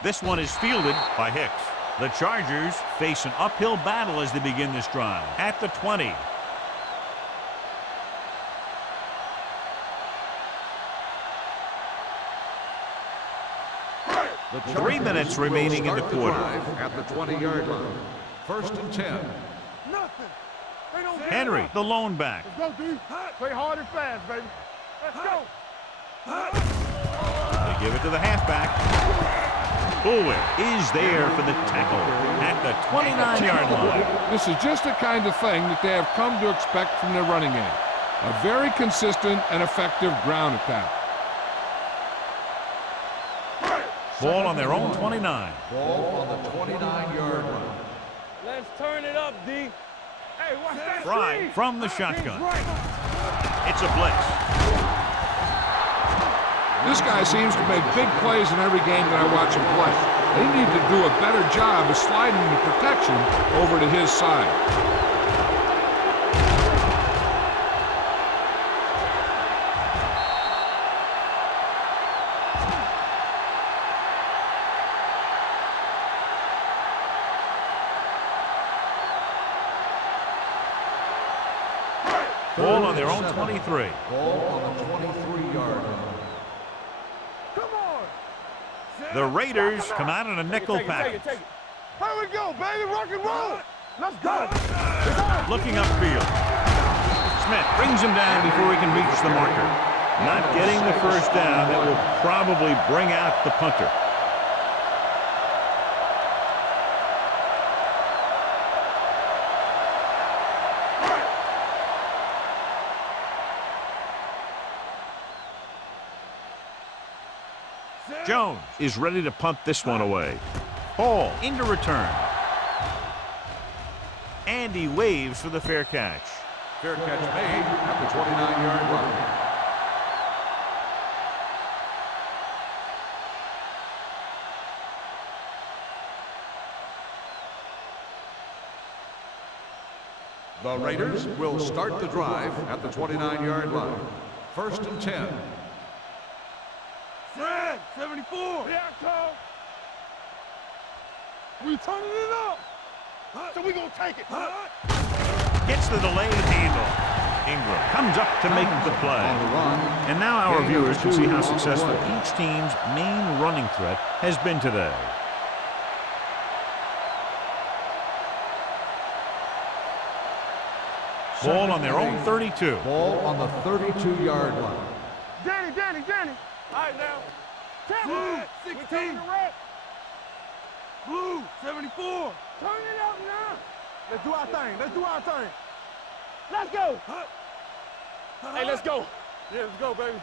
This one is fielded by Hicks. The Chargers face an uphill battle as they begin this drive. At the 20. The 3 minutes remaining in the quarter. At the 20-yard line. 1st and 10. Nothing. They don't Henry, the lone back. Let's go, D. Play hard and fast, baby. Let's go. They give it to the halfback. Bullwick is there for the tackle at the 29-yard line. This is just the kind of thing that they have come to expect from their running game. A very consistent and effective ground attack. Ball on their own 29. Ball on the 29-yard line. Let's turn it up, D. Hey, watch that. Fry from the shotgun. It's a blitz. This guy seems to make big plays in every game that I watch him play. They need to do a better job of sliding the protection over to his side. Ball on their own 23. Ball on the 23-yard line. Come on. The Raiders come out in a nickel package. Here we go, baby. Rock and roll. Let's go. Looking upfield. Smith brings him down before he can reach the marker. Not getting the first down. That will probably bring out the punter. Jones is ready to punt this one away. Hall into return. And he waves for the fair catch. Fair catch made at the 29-yard line. The Raiders will start the drive at the 29-yard line. 1st and 10. Fred, 74. Yeah, Cole. We turning it up. So we gonna take it. Gets the delayed handoff. Ingram comes up to make the play. On the run. And now our viewers can see how successful each team's main running threat has been today. Ball on their own 32. Ball on the 32-yard line. Danny. All right, now. Blue, 16. Blue, 74. Turn it up now. Let's do our thing. Let's go. Hey, let's go. Yeah, let's go, baby.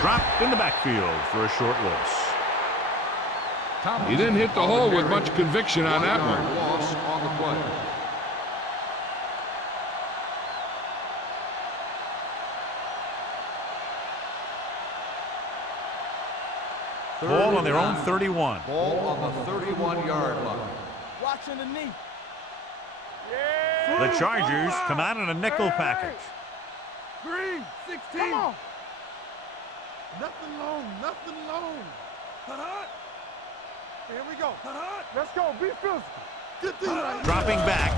Dropped in the backfield for a short loss. He didn't hit the hole with much conviction on that one. Loss on the play. Ball on their own 31. Ball on the 31-yard line. Watching the knee. The Chargers come out in a nickel package. Green, 16. Come on. Nothing long. Here we go. Let's go. Be physical. Good thing right Dropping back.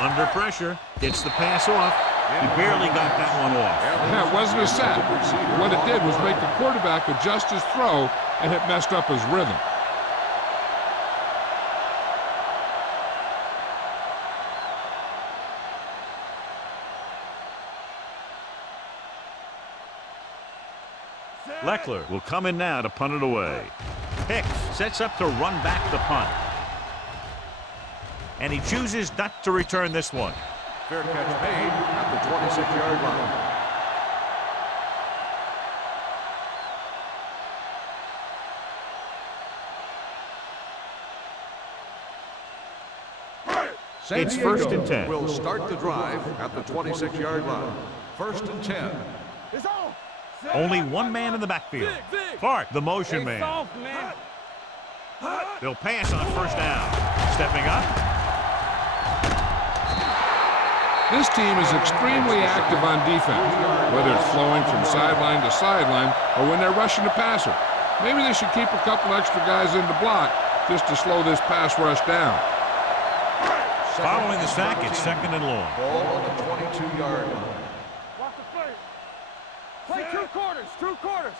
Under pressure. Gets the pass off. He barely got that one off. Yeah, it wasn't a sack. What it did was make the quarterback adjust his throw, and it messed up his rhythm. Leckler will come in now to punt it away. Hicks sets up to run back the punt. And he chooses not to return this one. Fair catch made at the 26-yard line. It's 1st and 10. Will start the drive at the 26-yard line. 1st and 10. It's on. Only one man in the backfield. Clark, the motion man. They'll pass on 1st down. Stepping up. This team is extremely active on defense, whether it's flowing from sideline to sideline or when they're rushing the passer. Maybe they should keep a couple extra guys in the block just to slow this pass rush down. Following the sack, it's 2nd and long. Ball on the 22-yard line. Watch the play. Play 2 quarters. 2 quarters.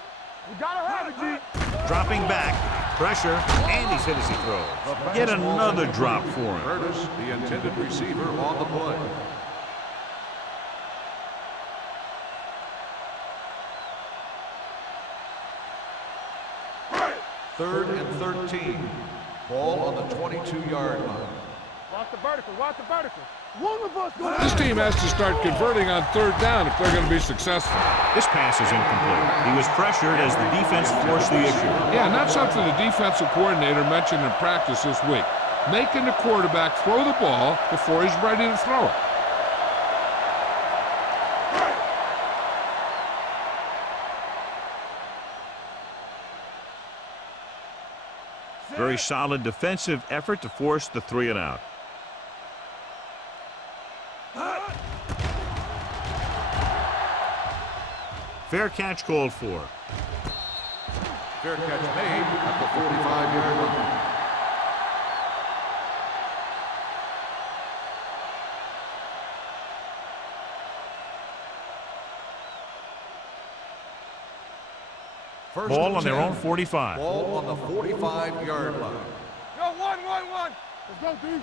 You gotta have it, G. Dropping back, pressure, and he's hit as he throws. Yet another drop for him. Curtis, the intended receiver, on the play. Third and 13. Ball on the 22-yard line. Watch the vertical. Watch the vertical. One of us go. This team has to start converting on 3rd down if they're going to be successful. This pass is incomplete. He was pressured as the defense forced the issue. Yeah, not something the defensive coordinator mentioned in practice this week. Making the quarterback throw the ball before he's ready to throw it. Very solid defensive effort to force the 3 and out. Fair catch called for. Fair catch made at the 45-yard line. Ball on their own 45. Ball on the 45-yard line. Yo, 1-1-1. Let's go, D.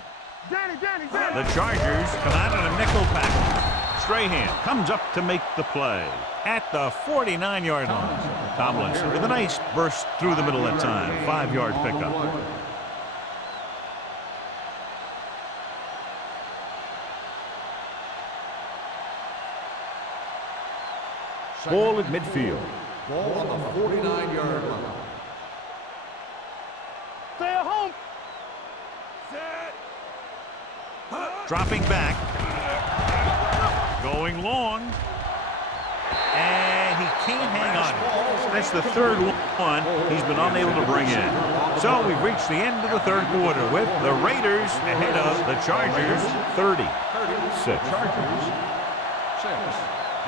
Danny. The Chargers come out in a nickel package. Strahan comes up to make the play at the 49-yard line. Tomlinson with a nice burst through the middle that time. 5-yard pickup. Ball at midfield. Ball on the 49-yard line. Stay at home. Dropping back. Going long. And he can't hang on. That's the 3rd one he's been unable to bring in. So we've reached the end of the 3rd quarter with the Raiders ahead of the Chargers 30-6.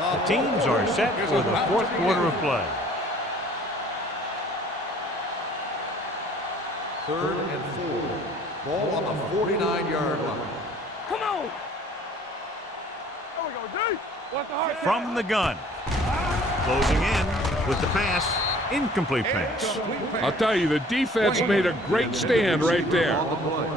The teams are set for the 4th quarter of play. 3rd and 4. Ball on the 49-yard line. Come on. There we go, D. What the heart? From the gun. Closing in with the pass. Incomplete pass. I'll tell you, the defense made a great stand right there. On the play.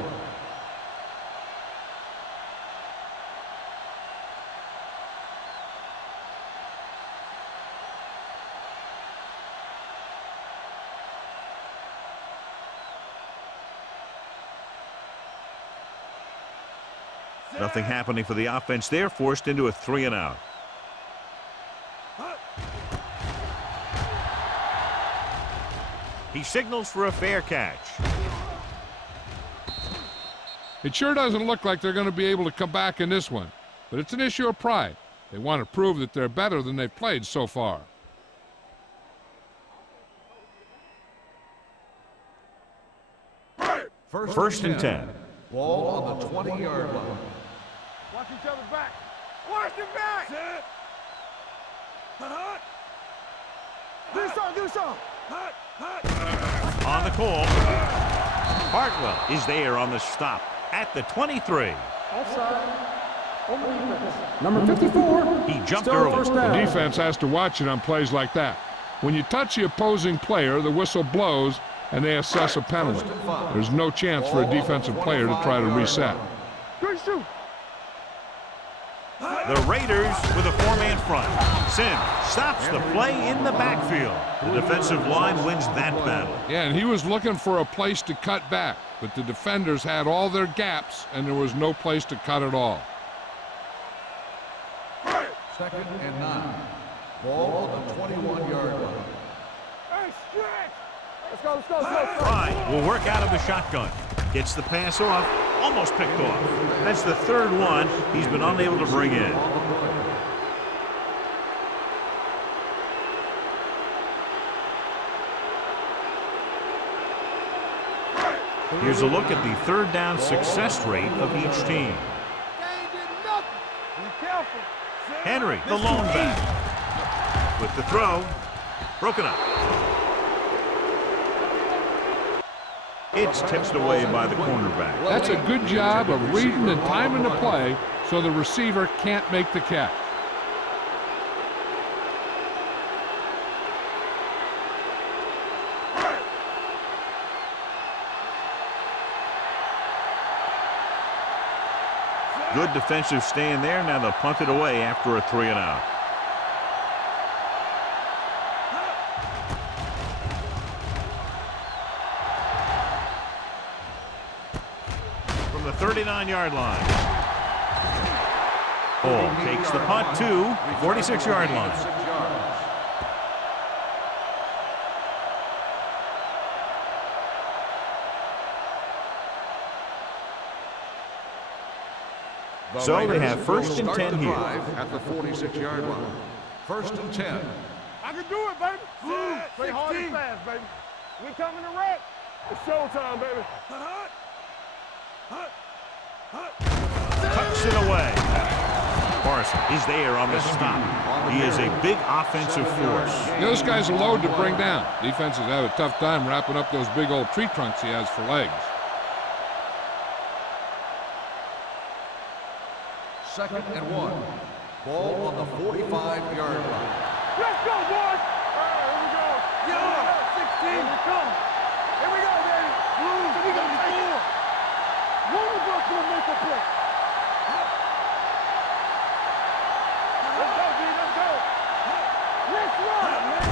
Nothing happening for the offense there, forced into a 3 and out. He signals for a fair catch. It sure doesn't look like they're going to be able to come back in this one, but it's an issue of pride. They want to prove that they're better than they've played so far. First and 10. Ball on the 20-yard line. Watch each other's back. Watch your back. Do so. On the call. Hartwell is there on the stop at the 23. Offside. Number 54. He jumped Still early. first The down. defense has to watch it on plays like that. When you touch the opposing player, the whistle blows and they assess a penalty. There's no chance for a defensive player to try to reset. Good shoot. The Raiders with a four-man front. Sims stops the play in the backfield. The defensive line wins that battle. Yeah, and he was looking for a place to cut back, but the defenders had all their gaps, and there was no place to cut at all. 2nd and 9. Ball on the 21-yard line. Hey, stretch! Let's go, let's go, let's go. Fine will work out of the shotgun. Gets the pass off, almost picked off. That's the third one he's been unable to bring in. Here's a look at the third down success rate of each team. Henry, the lone back. With the throw, broken up. It's tipped away by the cornerback. That's a good job of reading and timing the play so the receiver can't make the catch. Good defensive stand there. Now they'll punt it away after a 3-and-out. From the 39-yard line. Hall takes the punt to 46-yard line. So they have 1st and 10 here. At the 46-yard line. 1st and 10. I can do it, baby. Play hard and fast, baby. We coming to wreck. It's showtime, baby. Tucks it away. Carson is there on the stop. He is a big offensive force. Those guys are loaded to bring down. Defenses have a tough time wrapping up those big old tree trunks he has for legs. 2nd and 1. Ball on the 45-yard line. Let's go, boys. All right, here we go. Yeah, 16. Here we come. Here we go, baby. So we gonna take it. One of us will make a play. Let's go, D. Let's go. Let's run, man.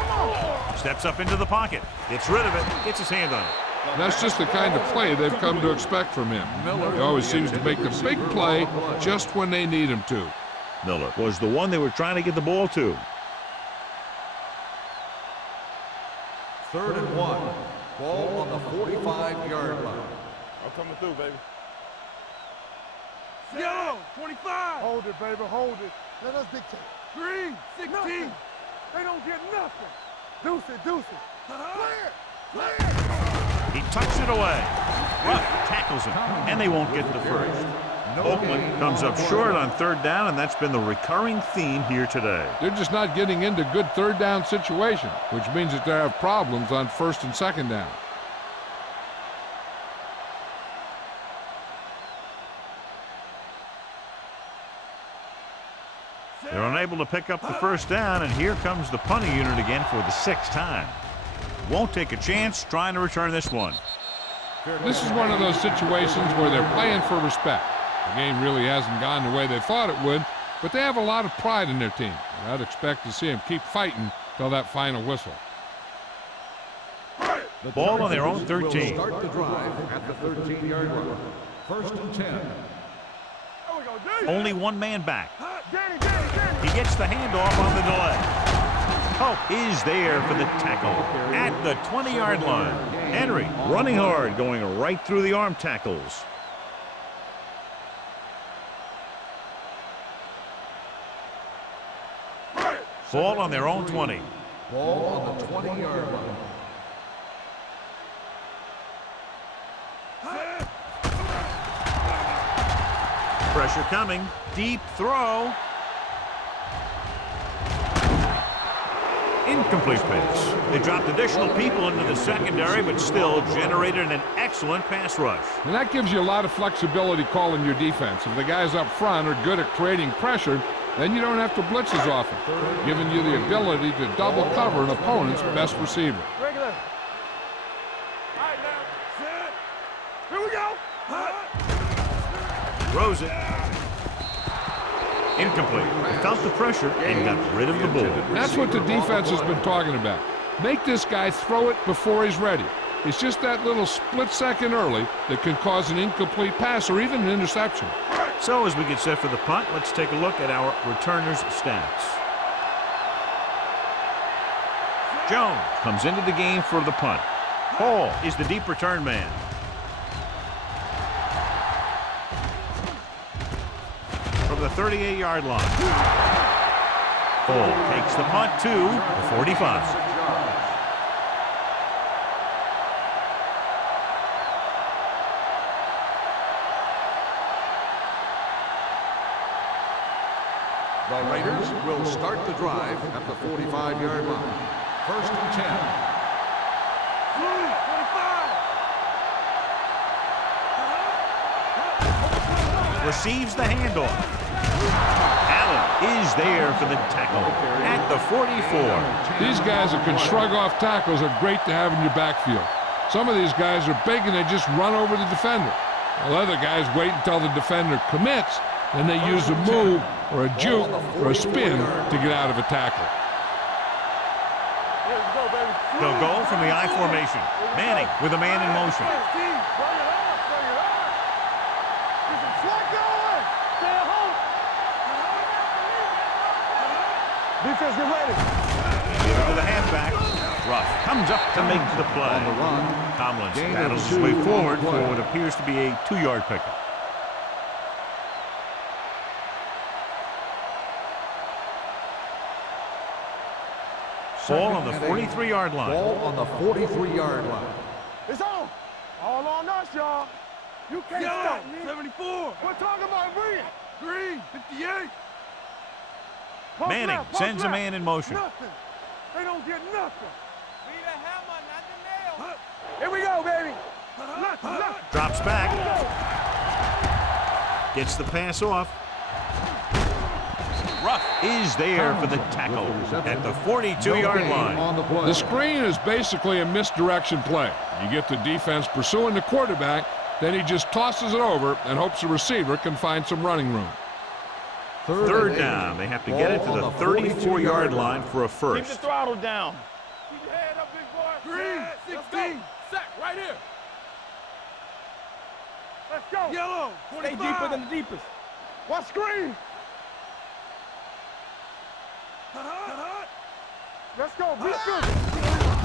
Come on. Steps up into the pocket. Gets rid of it. Gets his hand on it. That's just the kind of play they've come to expect from him. He always seems to make the big play just when they need him to. Miller was the one they were trying to get the ball to. 3rd and 1. Ball on the 45-yard line. I'm coming through, baby. Yo, 25. Hold it, baby, hold it. Let us dictate. Green, 16. Nothing. They don't get nothing. Deuce it, deuce it. Clear, clear. He tucks it away. Ruff tackles him, and they won't get the first. Oakland comes up short on 3rd down, and that's been the recurring theme here today. They're just not getting into good 3rd down situations, which means that they have problems on 1st and 2nd down. They're unable to pick up the 1st down, and here comes the punting unit again for the 6th time. Won't take a chance trying to return this one. This is one of those situations where they're playing for respect. The game really hasn't gone the way they thought it would, but they have a lot of pride in their team. And I'd expect to see them keep fighting till that final whistle. The ball on their own 13. Will start the drive at the 13-yard line. 1st and 10. There we go, Danny. Only one man back. Danny, Danny, Danny. He gets the handoff on the delay. Pope is there for the tackle at the 20-yard line. Henry running hard, going right through the arm tackles. Ball on their own 20. Ball on the 20-yard line. Pressure coming. Deep throw. Incomplete pass. They dropped additional people into the secondary, but still generated an excellent pass rush. And that gives you a lot of flexibility calling your defense. If the guys up front are good at creating pressure, then you don't have to blitz as often, giving you the ability to double cover an opponent's best receiver. Regular. All right, now. Set. Here we go. Throws it. Incomplete. He felt the pressure and got rid of the ball. That's what the defense has been talking about. Make this guy throw it before he's ready. It's just that little split second early that can cause an incomplete pass or even an interception. So as we get set for the punt, let's take a look at our returners' stats. Jones comes into the game for the punt. Hall is the deep return man. From the 38-yard line. Hall takes the punt to the 45. The Raiders will start the drive at the 45-yard line. First and 10. Receives the handoff. Allen is there for the tackle at the 44. These guys that can shrug off tackles are great to have in your backfield. Some of these guys are big and they just run over the defender. While other guys wait until the defender commits, and they use a move or a juke or a spin to get out of a tackle. They'll go from the I formation. Manning with a man in motion. Defense, get ready. Give it to the halfback. Ruff comes up to make the play. On the run. Tomlins Gain of battles his 2 way on forward play. for what appears to be a 2-yard pickup. Ball on the 43-yard line. Ball on the 43-yard line. It's on. All on us, y'all. You can't stop me. 74. We're talking about green. 58. Pump Manning left, pump sends a left. man in motion. Nothing. They don't get nothing. Be the hammer, not the nail. Here we go, baby. Nothing. Drops back. Gets the pass off. Ruff is there for the tackle at the 42-yard line. The screen is basically a misdirection play. You get the defense pursuing the quarterback, then he just tosses it over and hopes the receiver can find some running room. Third down. They have to get it to the 34-yard line for a Keep the first. throttle down. Keep your head up, big boy. Green. 16. Sack right here. Let's go. Yellow. Stay deeper than the deepest. Watch screen. Let's go. Be good.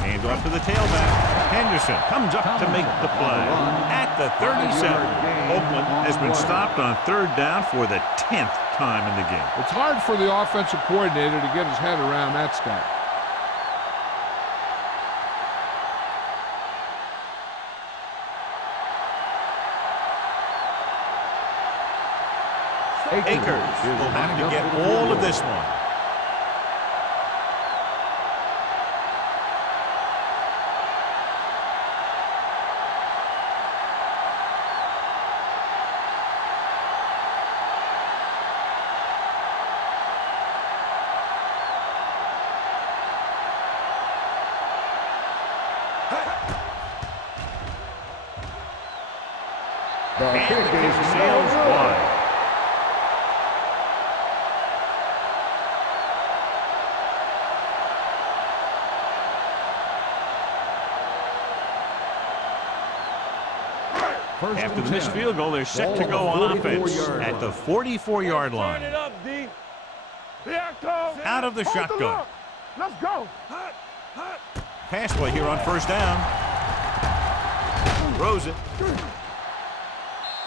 Hand off to the tailback. Henderson comes up to make the play at the 37. Oakland has been stopped on third down for the 10th time in the game. It's hard for the offensive coordinator to get his head around that stat. Akers will have to get all of this one. And the kick sails wide. After the missed field goal, they're set to go on offense at the 44-yard Turn line. it up, D. Here I come. Out of the Hold them shotgun. up. Let's go. Pass play here on first down. Throws it.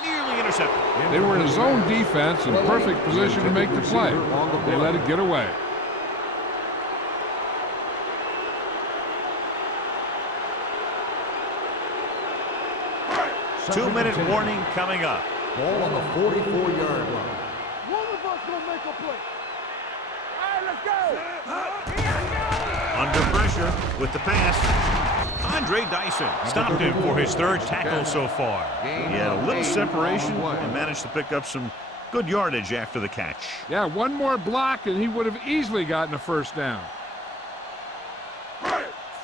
Nearly intercepted. They were in his own defense in perfect position to make the play. They let it get away. Two-minute warning coming up. Ball on the 44-yard line. One of us gonna make a play. All right, let's go. Under pressure with the pass. Andre Dyson stopped him for his third tackle so far. He had a little separation and managed to pick up some good yardage after the catch. Yeah, one more block and he would have easily gotten a first down.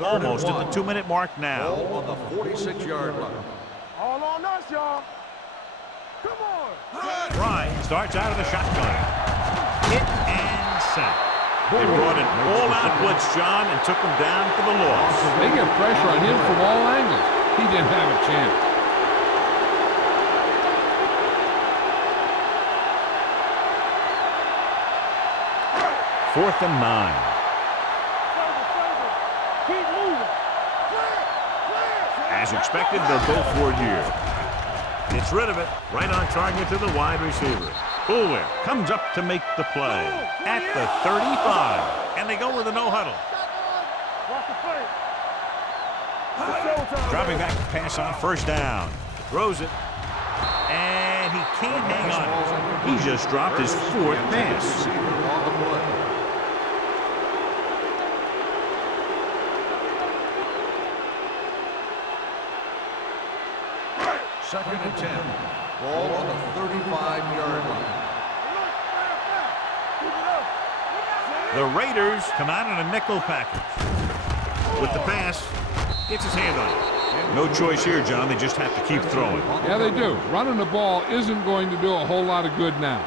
Almost at the 2-minute mark now. Ball on the 46-yard line. All on us, y'all. Come on. Ryan starts out of the shotgun. Hit and sack. They brought an all-out blitz, John, and took him down for the loss. They get pressure on him from all angles. He didn't have a chance. Fourth and 9. Keep moving. As expected, they'll go for it here. Gets rid of it. Right on target to the wide receiver. Boulware comes up to make the play at the 35. And they go with a no-huddle. Watch the play. Dropping back to pass on first down. Throws it. And he can't hang on. He just dropped his fourth pass. Second and 10. Ball on the 35-yard line. The Raiders come out in a nickel package. With the pass, gets his hand on it. No choice here, John. They just have to keep throwing. Yeah, they do. Running the ball isn't going to do a whole lot of good now.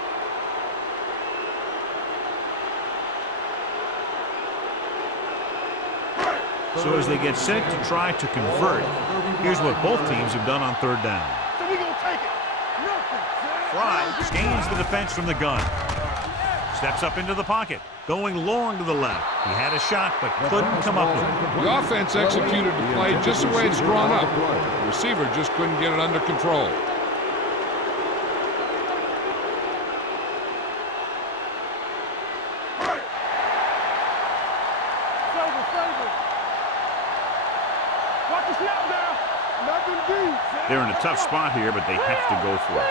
So as they get set to try to convert, here's what both teams have done on third down. So we gonna take it. Nothing. Fry scans the defense from the gun. Steps up into the pocket, going long to the left. He had a shot, but couldn't come up with it. The offense executed the play just the way it's drawn up. The receiver just couldn't get it under control. Watch the snap now. Nothing deep. They're in a tough spot here, but they have to go for it.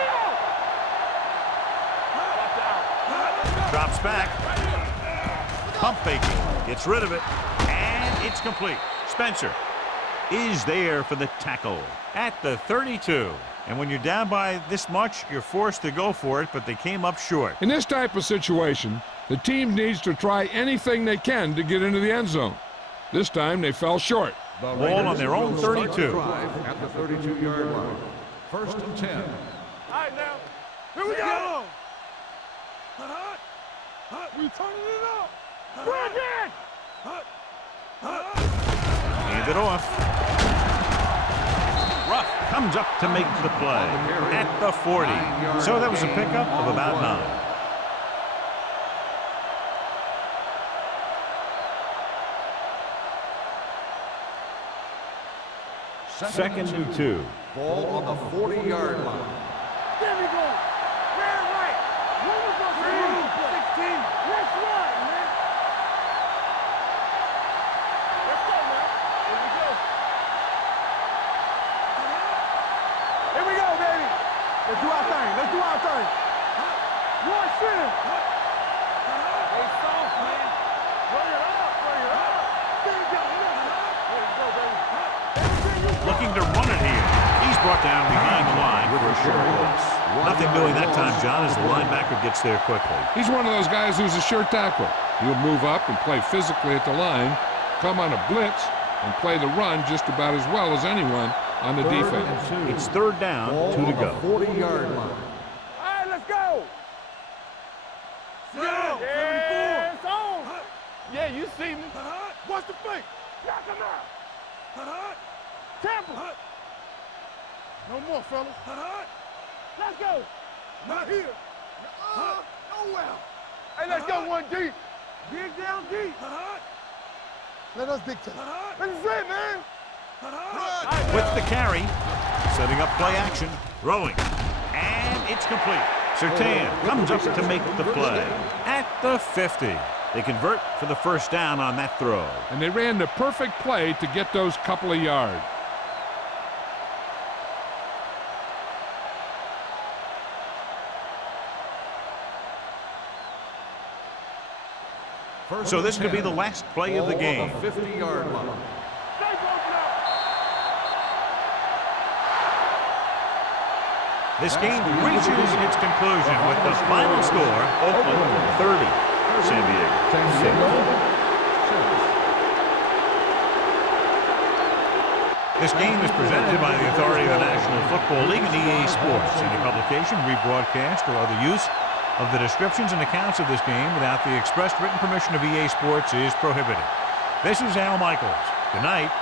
Drops back. Pump faking. Gets rid of it. And it's complete. Spencer is there for the tackle at the 32. And when you're down by this much, you're forced to go for it, but they came up short. In this type of situation, the team needs to try anything they can to get into the end zone. This time they fell short. Ball on their own 32. At the 32-yard line. First and 10. All right, now. Here we go. We turning it up. We're again. Hand it off. Ruff comes up to make the play at the 40. So that was a pickup of about 9. Second and 2. Ball on the 40-yard line. There we go. Red right. Where we go? 16. Let's run, man. Let's go, man. Here we go. Here we go, baby. Let's do our thing. Let's do our thing. One center. Hey, soft, man. Bring it up. Bring it up. There we go. There we go, baby. Looking to run it here. He's brought down behind the line for a short loss. Nothing doing that time, John, as the linebacker gets there quickly. He's one of those guys who's a sure tackler. He'll move up and play physically at the line, come on a blitz, and play the run just about as well as anyone on the defense. It's third down, 2 to go. 40-yard line. All right, let's go. Yeah, it's on. Yeah, you see me. What's the fake? Knock him out. Tampa. No more, fellas. Let's go. Not here. Oh, well. Hey, let's go one deep. Dig down deep. Let us dictate. This is it, man. With the carry, setting up play action, throwing, and it's complete. Surtain comes up to make the play at the 50. They convert for the first down on that throw. And they ran the perfect play to get those couple of yards. So this could be the last play of the game. 50-yard line. This game reaches its conclusion with the final score, Oakland 30, San Diego 6. This game is presented by the authority of the National Football League and EA Sports. Any publication, rebroadcast, or other use of the descriptions and accounts of this game without the expressed written permission of EA Sports is prohibited. This is Al Michaels. Good night.